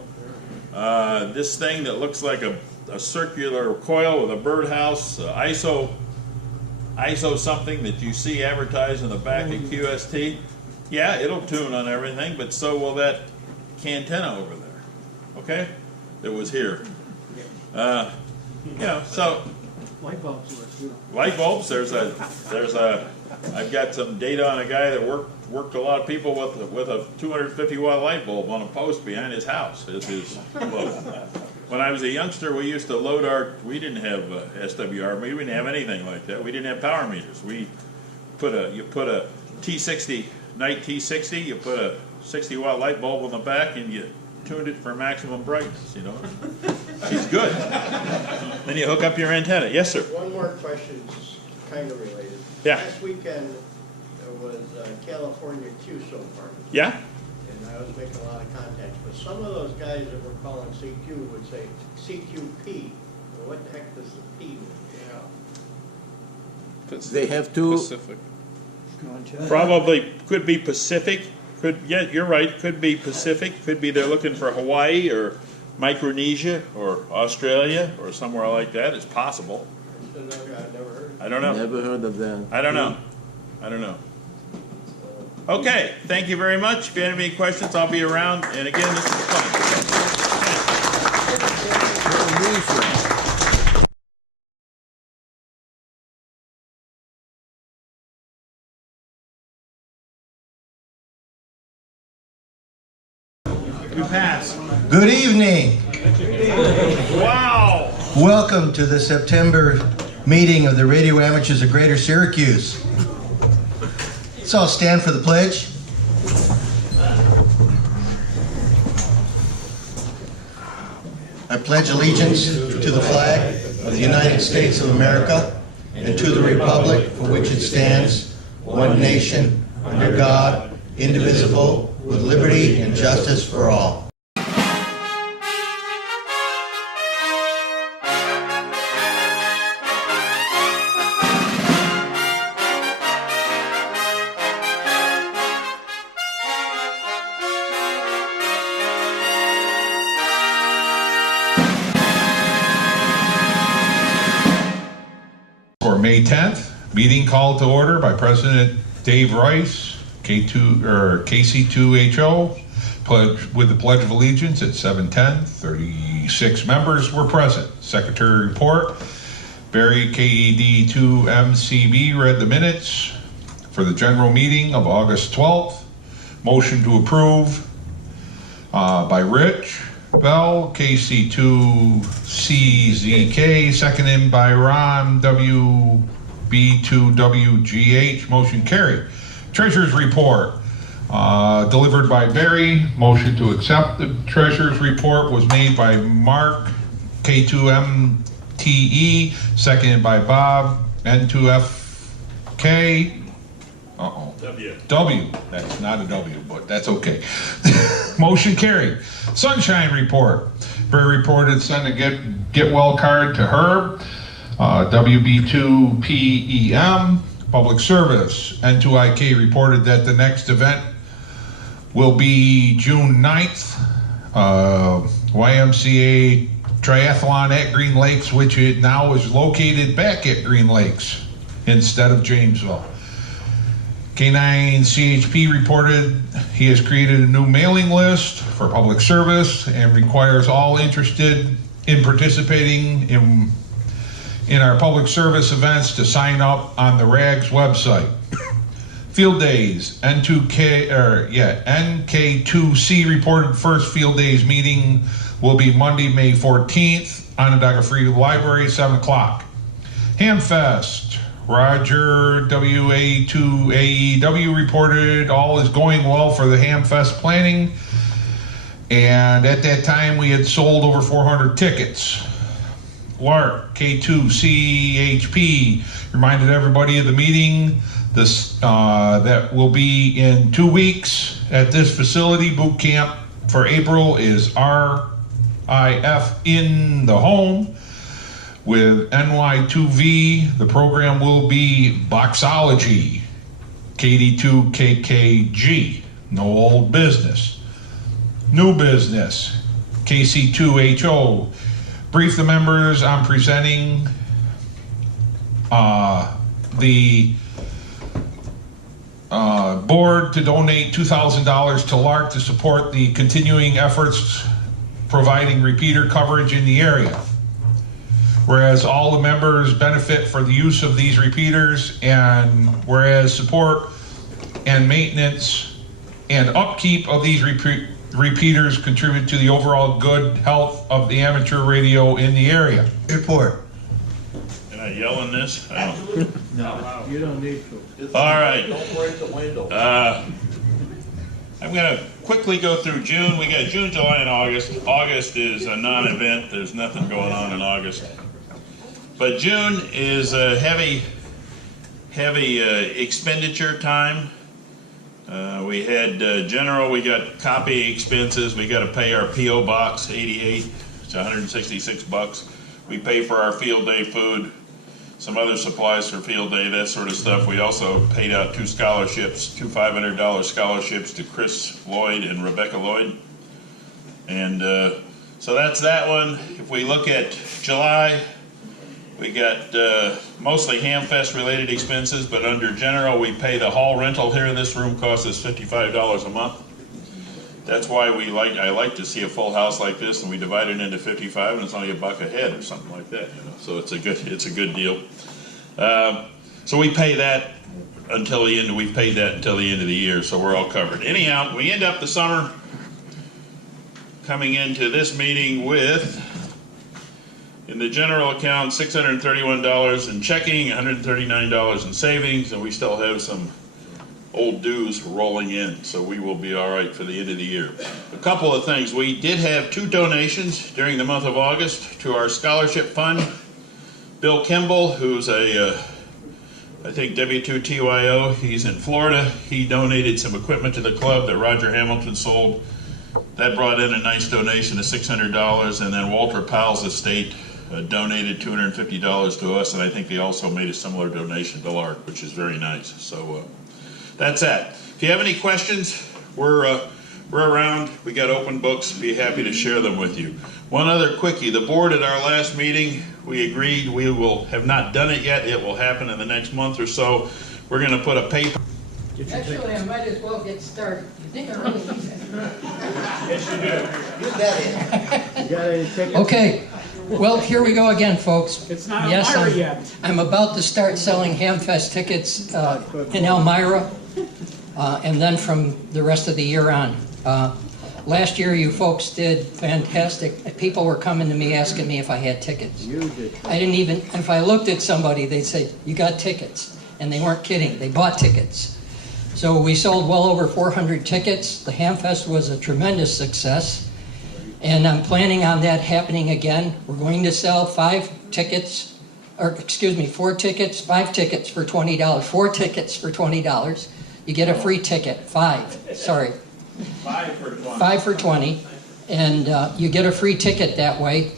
This thing that looks like a circular coil with a birdhouse, ISO something that you see advertised in the back of QST. Yeah, it'll tune on everything, but so will that antenna over there. Okay, that was here. You know, so Light bulbs work, too. light bulbs. I've got some data on a guy that worked a lot of people with a 250-watt light bulb on a post behind his house. When I was a youngster, we used to load we didn't have SWR, we didn't have anything like that. We didn't have power meters. You put a T60, night T60, you put a 60-watt light bulb on the back and you tuned it for maximum brightness, you know. She's good. Then you hook up your antenna. Yes, sir. One more question, kind of related. Yeah. Last weekend, there was California QSO party. Yeah? And I was making a lot of contacts, but some of those guys that were calling CQ would say CQP. Well, what the heck does the P mean? They have to, Pacific. Probably could be Pacific. Yeah, you're right. Could be Pacific. Could be they're looking for Hawaii or Micronesia or Australia or somewhere like that. It's possible. I've never heard. I don't know. never heard of them. I don't know. I don't know. Okay, thank you very much. If you have any questions, I'll be around. And again, this is fun. You pass. Good evening. Wow! Welcome to the September meeting of the Radio Amateurs of Greater Syracuse. Let's all stand for the pledge. I pledge allegiance to the flag of the United States of America and to the republic for which it stands, one nation, under God, indivisible, with liberty and justice for all. For May 10th, meeting called to order by President Dave Rice, KC2HO, with the Pledge of Allegiance at 7:10. 36 members were present. Secretary report, Barry KED2MCB read the minutes for the general meeting of August 12th. Motion to approve by Rich Bell, KC2CZK, seconded by Ron WB2WGH. Motion carried. Treasurer's report delivered by Barry. Motion to accept the treasurer's report was made by Mark K2MTE, seconded by Bob N2FK. W. That's not a W, but that's okay. Motion carried. Sunshine report. Barry reported send a get well card to Herb. WB2PEM. Public service. N2IK reported that the next event will be June 9th. YMCA Triathlon at Green Lakes, which it now is located back at Green Lakes instead of Jamesville. K9 CHP reported he has created a new mailing list for public service and requires all interested in participating in our public service events to sign up on the RAGS website. Field days, NK2C reported first field days meeting will be Monday, May 14th, Onondaga Free Library, 7 o'clock. Hamfest, Roger W2AE reported all is going well for the Hamfest planning, and at that time we had sold over 400 tickets. Lark K2CHP reminded everybody of the meeting that will be in 2 weeks at this facility. Boot camp for April is RIF in the home with NY2V. The program will be Boxology, KD2KKG, no old business. New business, KC2HO. Brief the members on presenting the board to donate $2,000 to LARC to support the continuing efforts providing repeater coverage in the area. Whereas all the members benefit for the use of these repeaters, and whereas support and maintenance and upkeep of these repeaters contribute to the overall good health of the amateur radio in the area. Report. Can I yell on this? I don't. No, you don't need to. All right. Don't break the window. I'm going to quickly go through June. We got June, July, and August. August is a non-event. There's nothing going on in August. But June is a heavy expenditure time. We had general, we got copy expenses. We got to pay our P.O. Box 88. It's $166. We pay for our field day food, some other supplies for field day, that sort of stuff. We also paid out two scholarships, two $500 scholarships to Chris Lloyd and Rebecca Lloyd. And so that's that one. If we look at July, we got mostly Hamfest related expenses, but under general we pay the hall rental here. This room costs us $55 a month. That's why I like to see a full house like this, and we divide it into 55, and it's only $1 a head or something like that. You know? So it's a good deal. So we pay that until the end. We've paid that until the end of the year, so we're all covered. Anyhow, we end up the summer coming into this meeting with, in the general account, $631 in checking, $139 in savings, and we still have some old dues rolling in, so we will be all right for the end of the year. A couple of things. We did have 2 donations during the month of August to our scholarship fund. Bill Kimball, who's I think W2AE, he's in Florida. He donated some equipment to the club that Roger Hamilton sold. That brought in a nice donation of $600, and then Walter Powell's estate donated $250 to us, and I think they also made a similar donation to Lark, which is very nice. So that's that. If you have any questions, we're around. We got open books. Be happy to share them with you. One other quickie. The board at our last meeting, we agreed we will have not done it yet. It will happen in the next month or so. We're going to put a paper. Actually, I might as well get started. You think I really need that? Yes, you do. You got any tickets? Okay, well, here we go again, folks. It's not Yes, Elmira yet. I'm about to start selling Hamfest tickets in Elmira, and then from the rest of the year on. Last year, you folks did fantastic. People were coming to me asking me if I had tickets. You did. I didn't even, if I looked at somebody, they'd say, "You got tickets." And they weren't kidding. They bought tickets. So we sold well over 400 tickets. The Hamfest was a tremendous success. And I'm planning on that happening again. We're going to sell 4 tickets, 5 tickets for $20. 4 tickets for $20. You get a free ticket. 5, sorry. 5 for 20. 5 for 20. And you get a free ticket that way.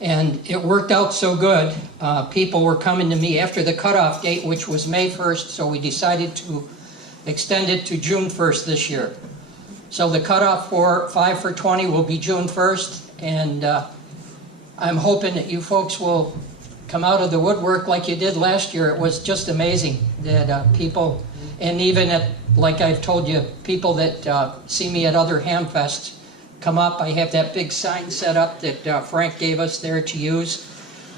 And it worked out so good. People were coming to me after the cutoff date, which was May 1st, so we decided to extend it to June 1st this year. So the cutoff for 5 for 20 will be June 1st, and I'm hoping that you folks will come out of the woodwork like you did last year. It was just amazing that people, and even at, like I've told you, people that see me at other Hamfests come up. I have that big sign set up that Frank gave us there to use.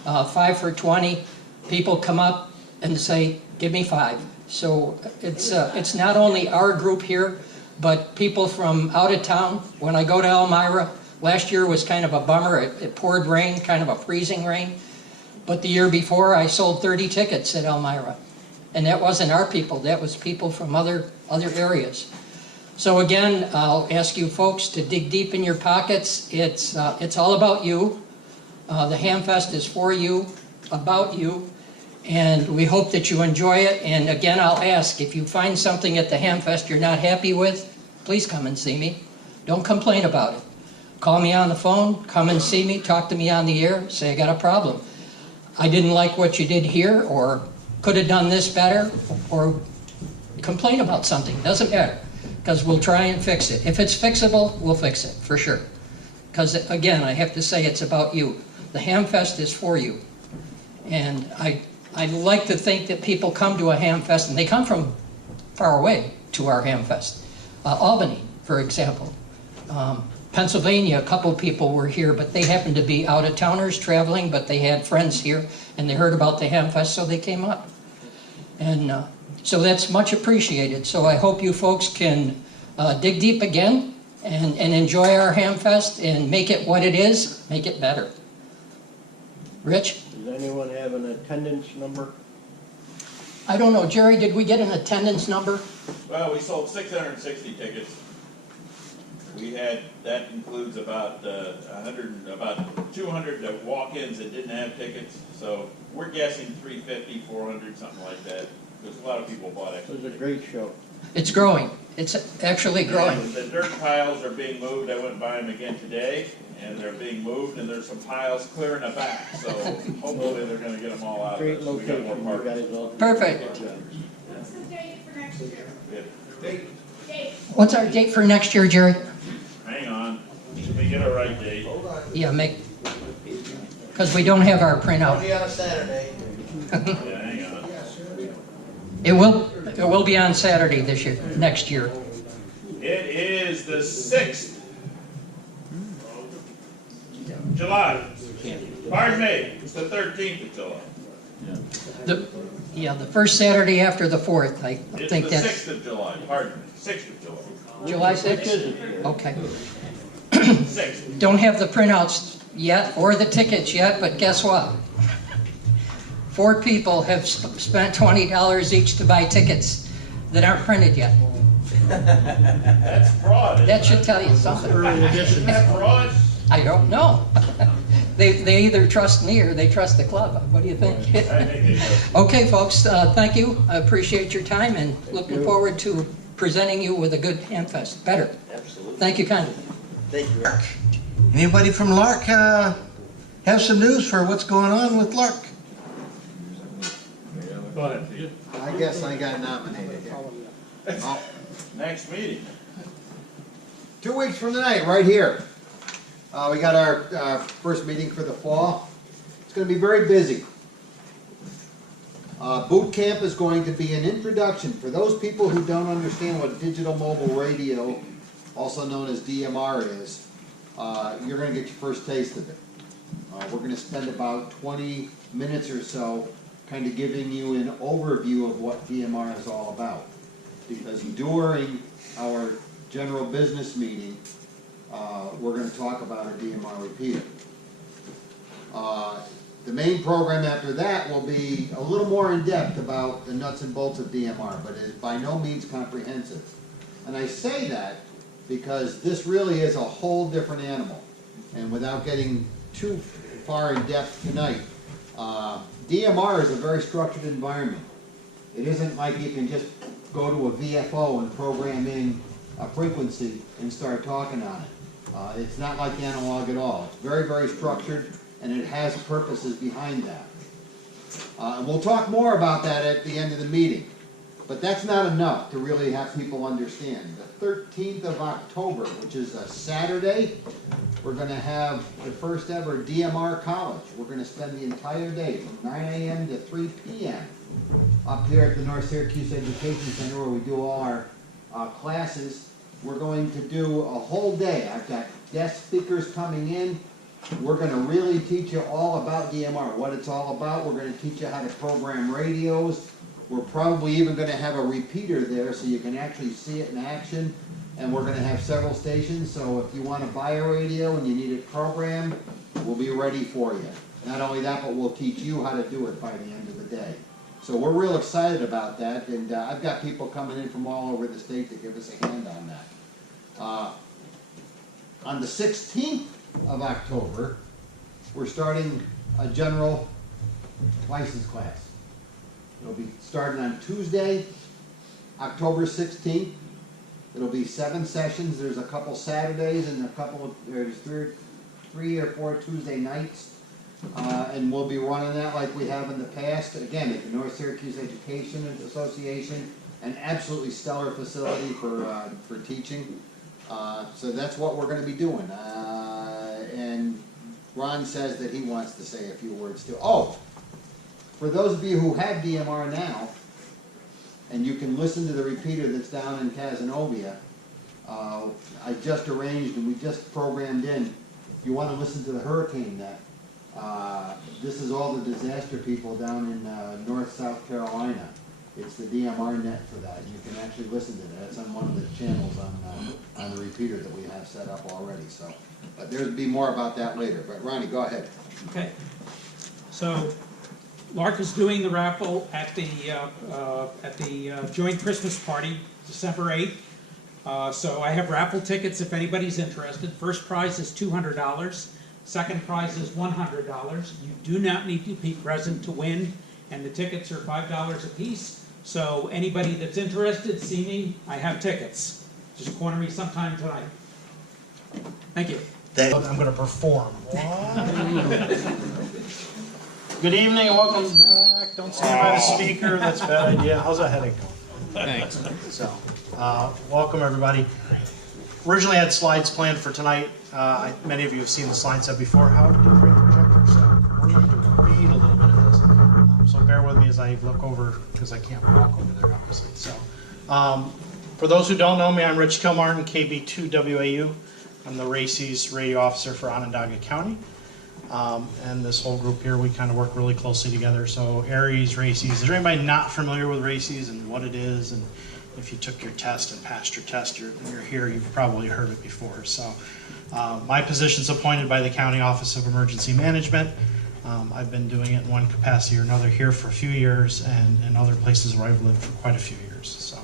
5 for 20. People come up and say, "Give me 5." So it's not only our group here, but people from out of town. When I go to Elmira, last year was kind of a bummer. It poured rain, kind of a freezing rain. But the year before, I sold 30 tickets at Elmira. And that wasn't our people. That was people from other areas. So again, I'll ask you folks to dig deep in your pockets. It's all about you. The Hamfest is for you, about you, and we hope that you enjoy it. And again, I'll ask, if you find something at the Hamfest you're not happy with, please come and see me. Don't complain about it. Call me on the phone, come and see me, talk to me on the air, say I got a problem. I didn't like what you did here, or could have done this better, or complain about something. Doesn't matter, because we'll try and fix it. If it's fixable, we'll fix it, for sure. Because again, I have to say it's about you. The Hamfest is for you. And I'd like to think that people come to a Hamfest, and they come from far away to our Hamfest. Albany, for example. Pennsylvania, a couple people were here, but they happened to be out-of-towners traveling, but they had friends here, and they heard about the Hamfest, so they came up. And so that's much appreciated. So I hope you folks can dig deep again and enjoy our Hamfest and make it what it is, make it better. Rich? Does anyone have an attendance number? I don't know, Jerry, did we get an attendance number? Well, we sold 660 tickets. We had, that includes about 200 walk-ins that didn't have tickets. So we're guessing 350, 400, something like that. Because a lot of people bought extra It was a tickets. great show. It's growing. It's actually growing. The dirt piles are being moved. I went by them again today, and they're being moved, and there's some piles clear in the back. So hopefully they're going to get them all out of Great there. So we got location, more you parking. guys all. Perfect. What's the date for next year? Date. What's our date for next year, Jerry? Hang on. Let me get a right date. Yeah, because we don't have our printout. Only on a Saturday. Yeah, hang on. It will be on Saturday next year. It is the 6th. July. Pardon me, it's the 13th of July. The first Saturday after the 4th, I It's think the that's 6th of July, pardon me, 6th of July. July 6th? Okay. 6th. Don't have the printouts yet or the tickets yet, but guess what? 4 people have spent $20 each to buy tickets that aren't printed yet. That's fraud. isn't That should it? tell you something. Isn't that fraud? I don't know. They either trust me or they trust the club. What do you think? I think they should. Okay, folks, thank you. I appreciate your time and looking forward to presenting you with a good Hamfest. Better. Absolutely. Thank you kindly. Thank you, Rick. Anybody from Lark have some news for what's going on with Lark? Go ahead. I guess I got nominated here. Oh, Next meeting. 2 weeks from tonight, right here. We got our first meeting for the fall. It's going to be very busy. Boot camp is going to be an introduction for those people who don't understand what digital mobile radio, also known as DMR, is. You're going to get your first taste of it. We're going to spend about 20 minutes or so kind of giving you an overview of what DMR is all about. Because during our general business meeting, we're going to talk about a DMR repeater. The main program after that will be a little more in depth about the nuts and bolts of DMR, but it is by no means comprehensive. And I say that because this really is a whole different animal. And without getting too far in depth tonight, DMR is a very structured environment. It isn't like you can just go to a VFO and program in a frequency and start talking on it. It's not like analog at all. It's very, very structured, and it has purposes behind that. And we'll talk more about that at the end of the meeting. But that's not enough to really have people understand. The 13th of October, which is a Saturday, we're going to have the first ever DMR College. We're going to spend the entire day from 9 a.m. to 3 p.m. up here at the North Syracuse Education Center where we do all our classes. We're going to do a whole day. I've got guest speakers coming in. We're going to really teach you all about DMR, what it's all about. We're going to teach you how to program radios. We're probably even going to have a repeater there so you can actually see it in action. And we're going to have several stations, so if you want to buy a radio and you need it programmed, we'll be ready for you. Not only that, but we'll teach you how to do it by the end of the day. So we're real excited about that, and I've got people coming in from all over the state to give us a hand on that. On the 16th of October, we're starting a general license class. It'll be starting on Tuesday, October 16th. It'll be 7 sessions. There's a couple Saturdays and there's three or four Tuesday nights. And we'll be running that like we have in the past. Again, at the North Syracuse Education Association, an absolutely stellar facility for teaching. So that's what we're going to be doing. And Ron says that he wants to say a few words too. Oh, for those of you who have DMR now, and you can listen to the repeater that's down in Cazenovia, I just arranged and we just programmed in, if you want to listen to the hurricane net, this is all the disaster people down in North South Carolina. It's the DMR net for that. You can actually listen to that. It's on one of the channels on the repeater that we have set up already. So, but there'll be more about that later. But Ronnie, go ahead. Okay. So, Lark is doing the raffle at the joint Christmas party, December 8th. So I have raffle tickets if anybody's interested. First prize is $200. Second prize is $100. You do not need to be present to win, and the tickets are $5 a piece. So anybody that's interested, see me. I have tickets. Just corner me sometime tonight. Thank you. I'm going to perform. Good evening and welcome back. Don't stand by the speaker. That's a bad idea. How's that headache going? Thanks. So, welcome everybody. Originally I had slides planned for tonight. Many of you have seen the slide set before. How to bring the projector? So we're going to read a little bit of this. So bear with me as I look over because I can't walk over there obviously. So, for those who don't know me, I'm Rich Kilmartin, KB2WAU. I'm the RACES radio officer for Onondaga County. And this whole group here, we kind of work really closely together. So ARES, RACES, is there anybody not familiar with RACES and what it is? And if you took your test and passed your test, you're here, you've probably heard it before. So my position's appointed by the County Office of Emergency Management. I've been doing it in one capacity or another here for a few years and in other places where I've lived for quite a few years. So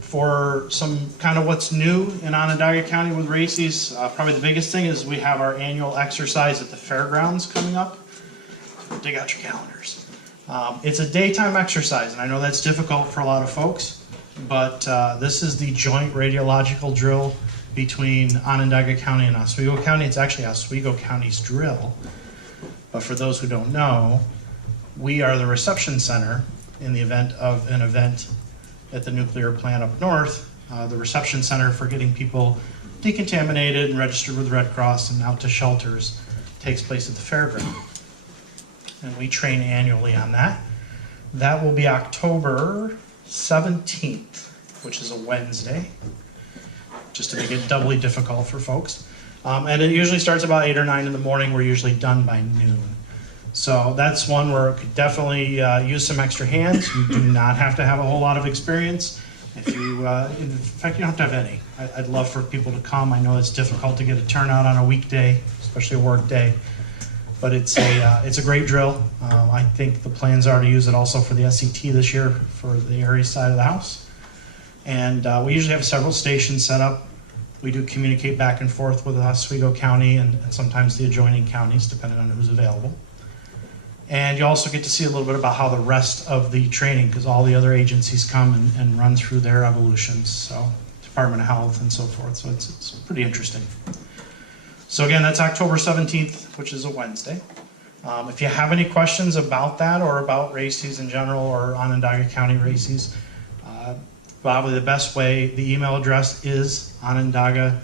for some kind of what's new in Onondaga County with RACES, probably the biggest thing is we have our annual exercise at the fairgrounds coming up. So dig out your calendars. It's a daytime exercise, and I know that's difficult for a lot of folks, but this is the joint radiological drill between Onondaga County and Oswego County. It's actually Oswego County's drill, but for those who don't know, we are the reception center in the event of an event at the nuclear plant up north, the reception center for getting people decontaminated and registered with Red Cross and out to shelters takes place at the fairground. And we train annually on that. That will be October 17th, which is a Wednesday, just to make it doubly difficult for folks. And it usually starts about 8 or 9 in the morning. We're usually done by noon. So that's one where it could definitely use some extra hands. You do not have to have a whole lot of experience. If you, in fact, you don't have to have any. I'd love for people to come. I know it's difficult to get a turnout on a weekday, especially a work day, but it's a great drill. I think the plans are to use it also for the SET this year for the area side of the house. And we usually have several stations set up. We do communicate back and forth with Oswego County and sometimes the adjoining counties, depending on who's available. And you also get to see a little bit about how the rest of the training, because all the other agencies come and run through their evolutions, so Department of Health and so forth, so it's pretty interesting. So again, that's October 17th, which is a Wednesday. If you have any questions about that or about RACES in general or Onondaga County RACES, probably the best way, the email address is Onondaga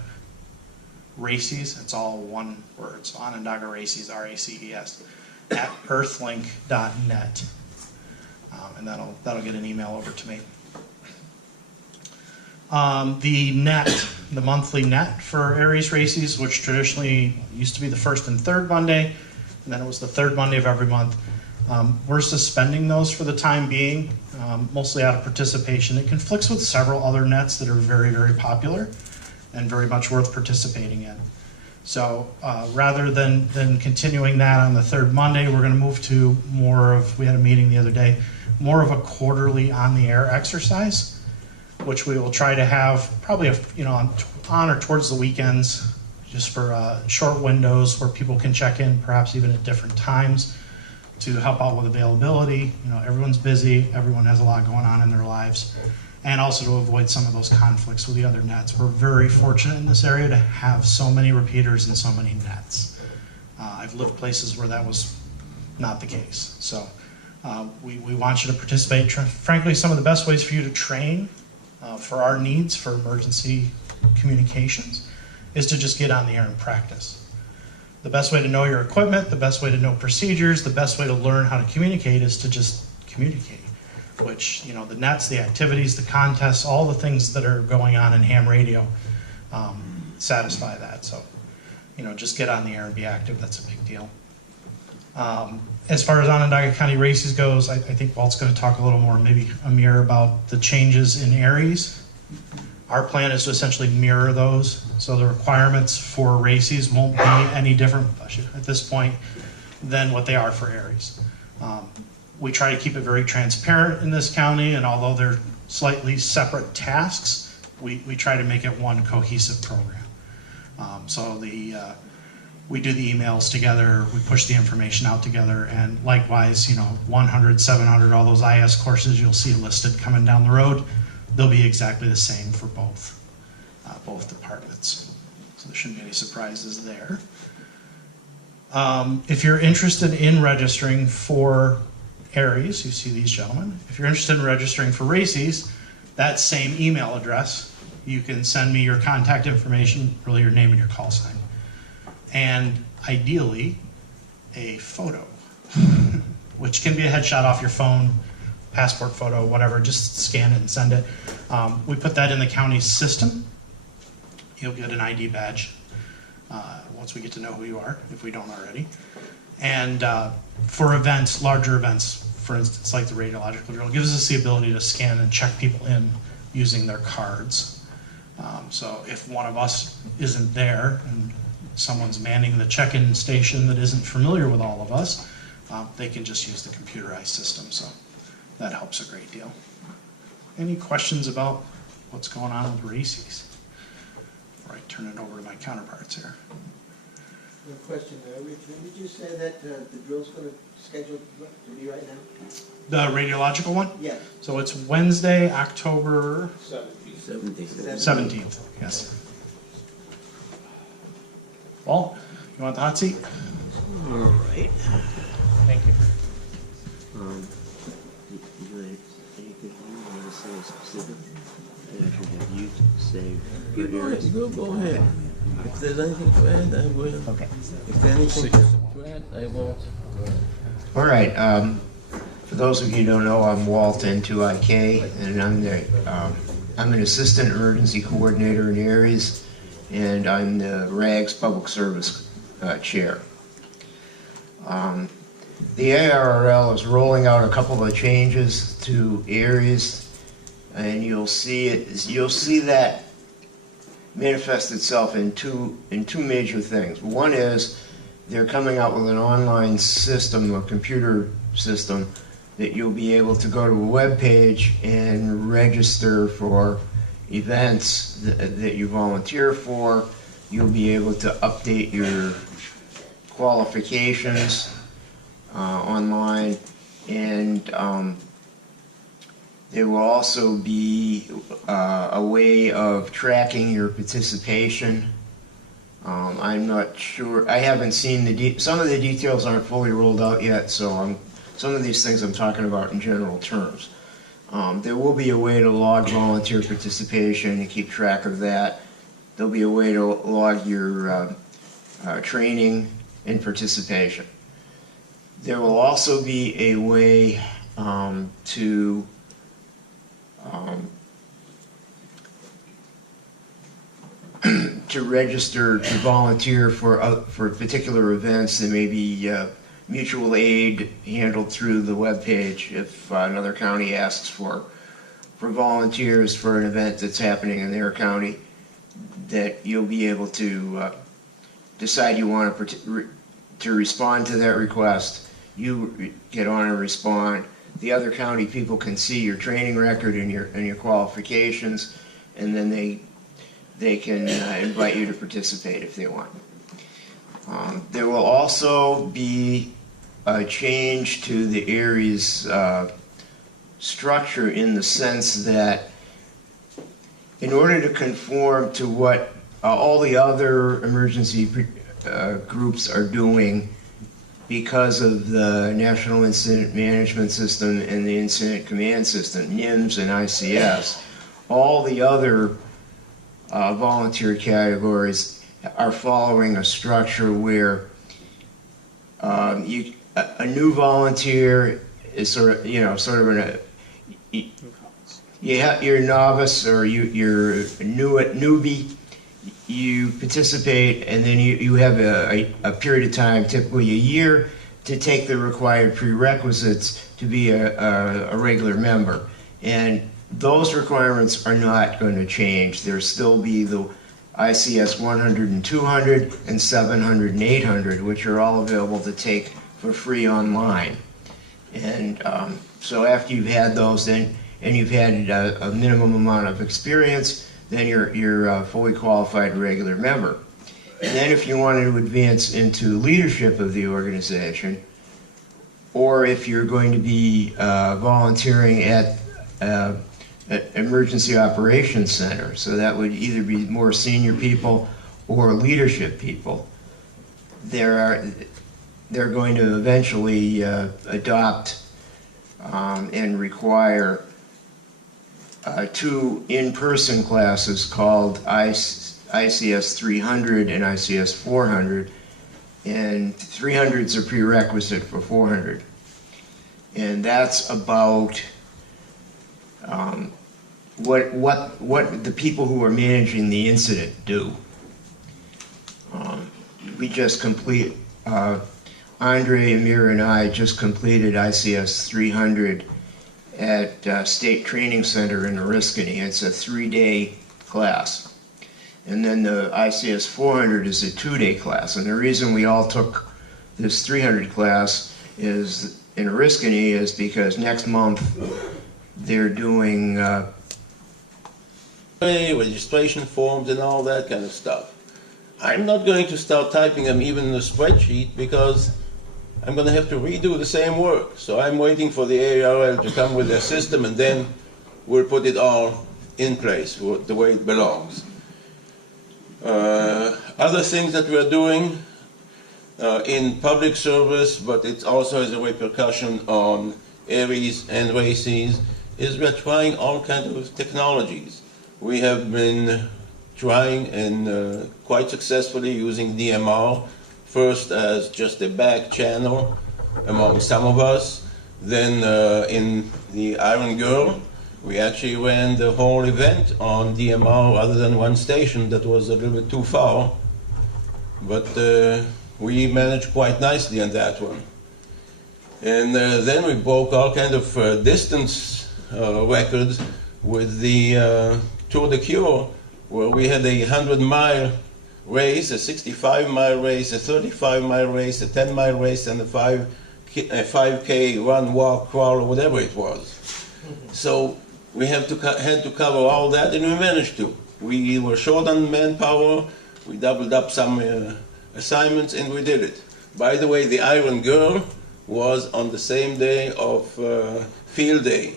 RACES, it's all one word, so Onondaga RACES, R-A-C-E-S. at earthlink.net, and that'll get an email over to me. The net, the monthly net for ARES RACES, which traditionally used to be the first and third Monday, and then it was the third Monday of every month. We're suspending those for the time being, mostly out of participation. It conflicts with several other nets that are very, very popular and very much worth participating in. So rather than continuing that on the third Monday, we're going to move to more of, we had a meeting the other day, more of a quarterly on-the-air exercise, which we will try to have probably on or towards the weekends, just for short windows where people can check in, perhaps even at different times, to help out with availability. Everyone's busy, everyone has a lot going on in their lives, and also to avoid some of those conflicts with the other nets. We're very fortunate in this area to have so many repeaters and so many nets. I've lived places where that was not the case. So we want you to participate. Frankly, some of the best ways for you to train for our needs for emergency communications is to just get on the air and practice. The best way to know your equipment, the best way to know procedures, the best way to learn how to communicate is to just communicate. Which, the nets, the activities, the contests, all the things that are going on in ham radio satisfy that. So, just get on the air and be active. That's a big deal. As far as Onondaga County races goes, I think Walt's going to talk a little more, maybe Amir, about the changes in ARES. Our plan is to essentially mirror those, so the requirements for races won't be any different at this point than what they are for ARES. We try to keep it very transparent in this county, and although they're slightly separate tasks, we try to make it one cohesive program. We do the emails together, we push the information out together, and likewise, 100, 700, all those IS courses you'll see listed coming down the road, they'll be exactly the same for both departments. So there shouldn't be any surprises there. If you're interested in registering for ARES, you see these gentlemen. If you're interested in registering for RACES, that same email address, you can send me your contact information, really your name and your call sign. And ideally, a photo, which can be a headshot off your phone, passport photo, whatever, just scan it and send it. We put that in the county system. You'll get an ID badge once we get to know who you are, if we don't already. And for events, larger events, for instance, like the radiological drill, gives us the ability to scan and check people in using their cards. So if one of us isn't there and someone's manning the check-in station that isn't familiar with all of us, they can just use the computerized system. So that helps a great deal. Any questions about what's going on with RACES before I turn it over to my counterparts here? No question there. Did you say that the drill's going to schedule to be right now? The radiological one? Yeah. So it's Wednesday, October 17th. Yes. Paul, you want the hot seat? All right. Thank you. Anything you want to say specific? I should have you say. Go ahead. If there's anything to add, I will. Okay. If there's anything to add, I won't. All right. For those of you who don't know, I'm Walt, N2IK, and I'm an assistant emergency coordinator in ARES, and I'm the RAGS public service chair. The ARRL is rolling out a couple of changes to ARES, and you'll see that manifest itself in two major things. One is they're coming out with an online system, a computer system, that you'll be able to go to a web page and register for events that you volunteer for. You'll be able to update your qualifications online, and there will also be a way of tracking your participation. I'm not sure, I haven't seen some of the details aren't fully rolled out yet, so some of these things I'm talking about in general terms. There will be a way to log volunteer participation and keep track of that. There'll be a way to log your training and participation. There will also be a way to register to volunteer for particular events. There may be mutual aid handled through the webpage if another county asks for volunteers for an event that's happening in their county, that you'll be able to decide you want to respond to that request. You get on and respond. The other county people can see your training record and your qualifications, and then they can invite you to participate if they want. There will also be a change to the ARES structure, in the sense that in order to conform to what all the other emergency groups are doing because of the National Incident Management System and the Incident Command System, NIMS and ICS, all the other volunteer categories are following a structure where a new volunteer is sort of you're a novice, or you're a newbie. You participate, and then you have a period of time, typically a year, to take the required prerequisites to be a regular member. And those requirements are not going to change. There'll still be the ICS 100 and 200 and 700 and 800, which are all available to take for free online. And so after you've had those, then and you've had a minimum amount of experience, then you're a fully qualified regular member. And then if you wanted to advance into leadership of the organization, or if you're going to be volunteering at an emergency operations center, so that would either be more senior people or leadership people, they're going to eventually adopt and require 2 in-person classes called ICS 300 and ICS 400, and 300's a prerequisite for 400. And that's about what the people who are managing the incident do. We just Andre, Amir, and I just completed ICS 300 at State Training Center in Oriskany. It's a 3-day class. And then the ICS 400 is a 2-day class. And the reason we all took this 300 class is in Oriskany is because next month they're doing registration forms and all that kind of stuff. I'm not going to start typing them even in a spreadsheet because I'm going to have to redo the same work. So I'm waiting for the ARL to come with their system, and then we'll put it all in place the way it belongs. Other things that we're doing in public service, but it also has a repercussion on ARIES and RACES, is we're trying all kinds of technologies. We have been trying and quite successfully using DMR, first as just a back channel among some of us. Then in the Iron Girl, we actually ran the whole event on DMR other than one station that was a little bit too far. But we managed quite nicely on that one. And then we broke all kinds of distance records with the Tour de Cure, where we had a 100-mile race, a 65-mile race, a 35-mile race, a 10-mile race, and a 5K run, walk, crawl, or whatever it was. So we had to cover all that, and we managed to. We were short on manpower, we doubled up some assignments, and we did it. By the way, the Iron Girl was on the same day of Field Day.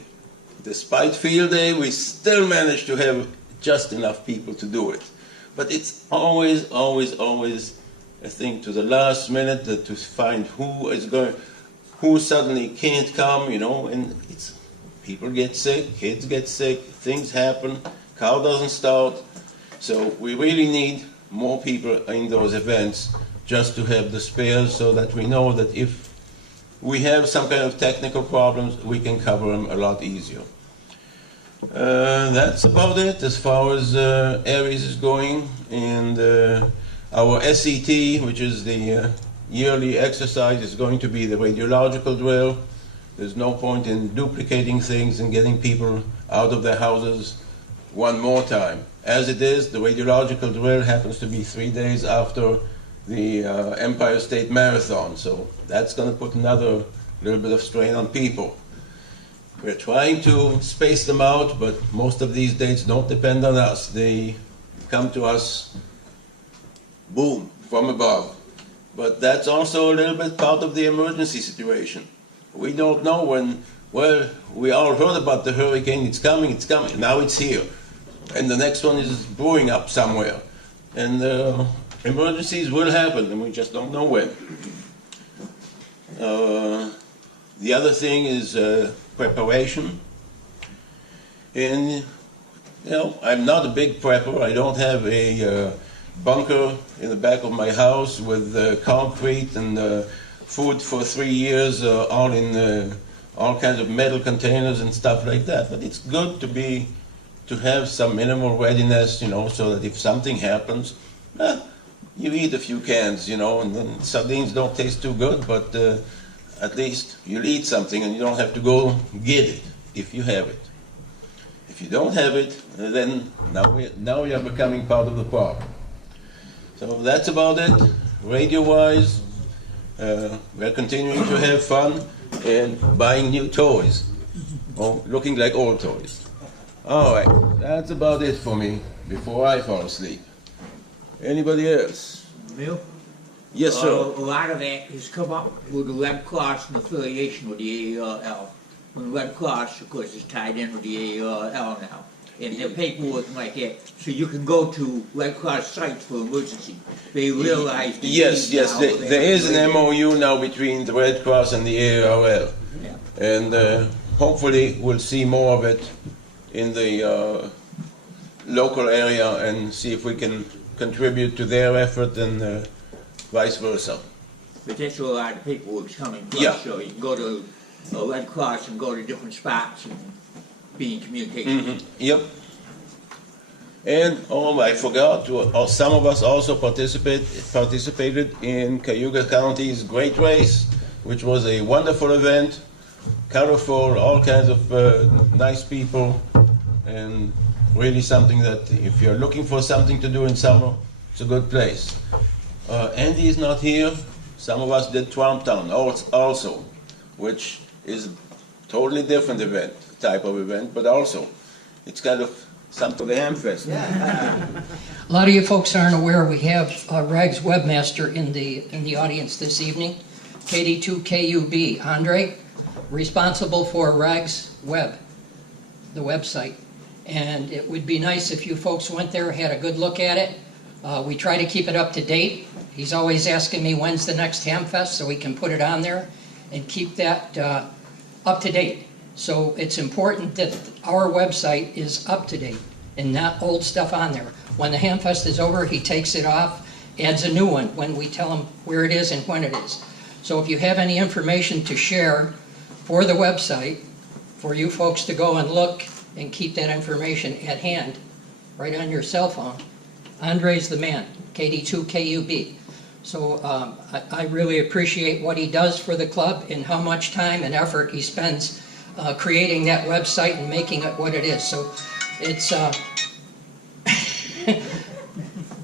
Despite Field Day, we still managed to have just enough people to do it. But it's always, always, always a thing to the last minute to find who suddenly can't come, and people get sick, kids get sick, things happen, car doesn't start. So we really need more people in those events just to have the spares so that we know that if we have some kind of technical problems, we can cover them a lot easier. That's about it as far as ARIES is going, and our SET, which is the yearly exercise, is going to be the radiological drill. There's no point in duplicating things and getting people out of their houses one more time. As it is, the radiological drill happens to be 3 days after the Empire State Marathon, so that's going to put another little bit of strain on people. We're trying to space them out, but most of these dates don't depend on us. They come to us, boom, from above. But that's also a little bit part of the emergency situation. We don't know when, well, we all heard about the hurricane, it's coming, now it's here. And the next one is brewing up somewhere. And emergencies will happen, and we just don't know when. The other thing is preparation. And, I'm not a big prepper. I don't have a bunker in the back of my house with concrete and food for 3 years, all in all kinds of metal containers and stuff like that. But it's good to have some minimal readiness, so that if something happens, you eat a few cans, and then sardines don't taste too good, but at least you'll eat something and you don't have to go get it if you have it. If you don't have it, then now you're becoming part of the problem. So that's about it. Radio-wise, we're continuing to have fun and buying new toys, or looking like old toys. All right, that's about it for me before I fall asleep. Anybody else? Bill? Yes, sir. A lot of that has come up with the Red Cross and affiliation with the AARL. When the Red Cross, of course, is tied in with the AARL now. And their paperwork like that. So you can go to Red Cross sites for emergency. They realize the Yes, need yes, now there is an MOU now between the Red Cross and the AARL. Yeah. And hopefully we'll see more of it in the local area and see if we can contribute to their effort and vice versa. But that's where a lot of paperwork's coming from. Yeah. So you can go to Red Cross and go to different spots and be in communication. Yep. And I forgot some of us also participated in Cayuga County's Great Race, which was a wonderful event, colorful, all kinds of nice people, and really something that if you're looking for something to do in summer, it's a good place. Andy is not here. Some of us did Swamptown also, which is a totally different type of event, but also it's kind of something for the Hamfest. A lot of you folks aren't aware we have RAGS webmaster in the audience this evening, KD2KUB, Andre, responsible for RAGS Web, the website. And it would be nice if you folks went there, had a good look at it. We try to keep it up to date. He's always asking me when's the next Hamfest so we can put it on there and keep that up to date. So it's important that our website is up to date and not old stuff on there. When the Hamfest is over, he takes it off, adds a new one when we tell him where it is and when it is. So if you have any information to share for the website, for you folks to go and look and keep that information at hand, right on your cell phone, Andre's the man, KD2KUB. So I really appreciate what he does for the club and how much time and effort he spends creating that website and making it what it is. So it's,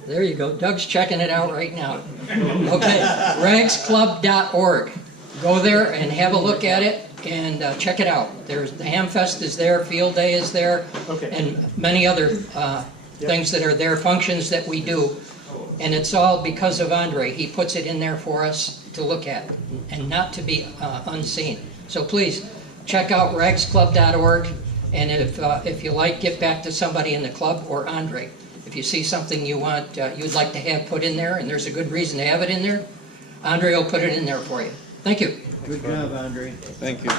there you go, Doug's checking it out right now. Okay, ragsclub.org. Go there and have a look at it and check it out. There's the Hamfest is there, Field Day is there, and many other things that are there, functions that we do. And it's all because of Andre. He puts it in there for us to look at and not to be unseen. So please, check out ragsclub.org, and if you like, get back to somebody in the club or Andre. If you see something you want, you'd like to have put in there, and there's a good reason to have it in there, Andre will put it in there for you. Thank you. Good job, Andre. Thank you.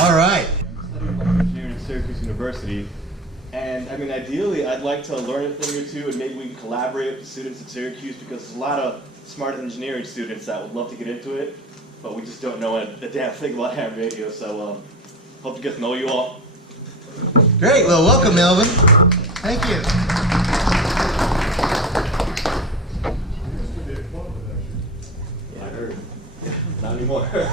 All right. Here at Syracuse University, and I mean, ideally, I'd like to learn a thing or two, and maybe we can collaborate with the students at Syracuse, because there's a lot of smart engineering students that would love to get into it, but we just don't know a damn thing about ham radio. So, hope to get to know you all. Great. Well, welcome, Melvin. Thank you. Yeah, I heard. Not anymore.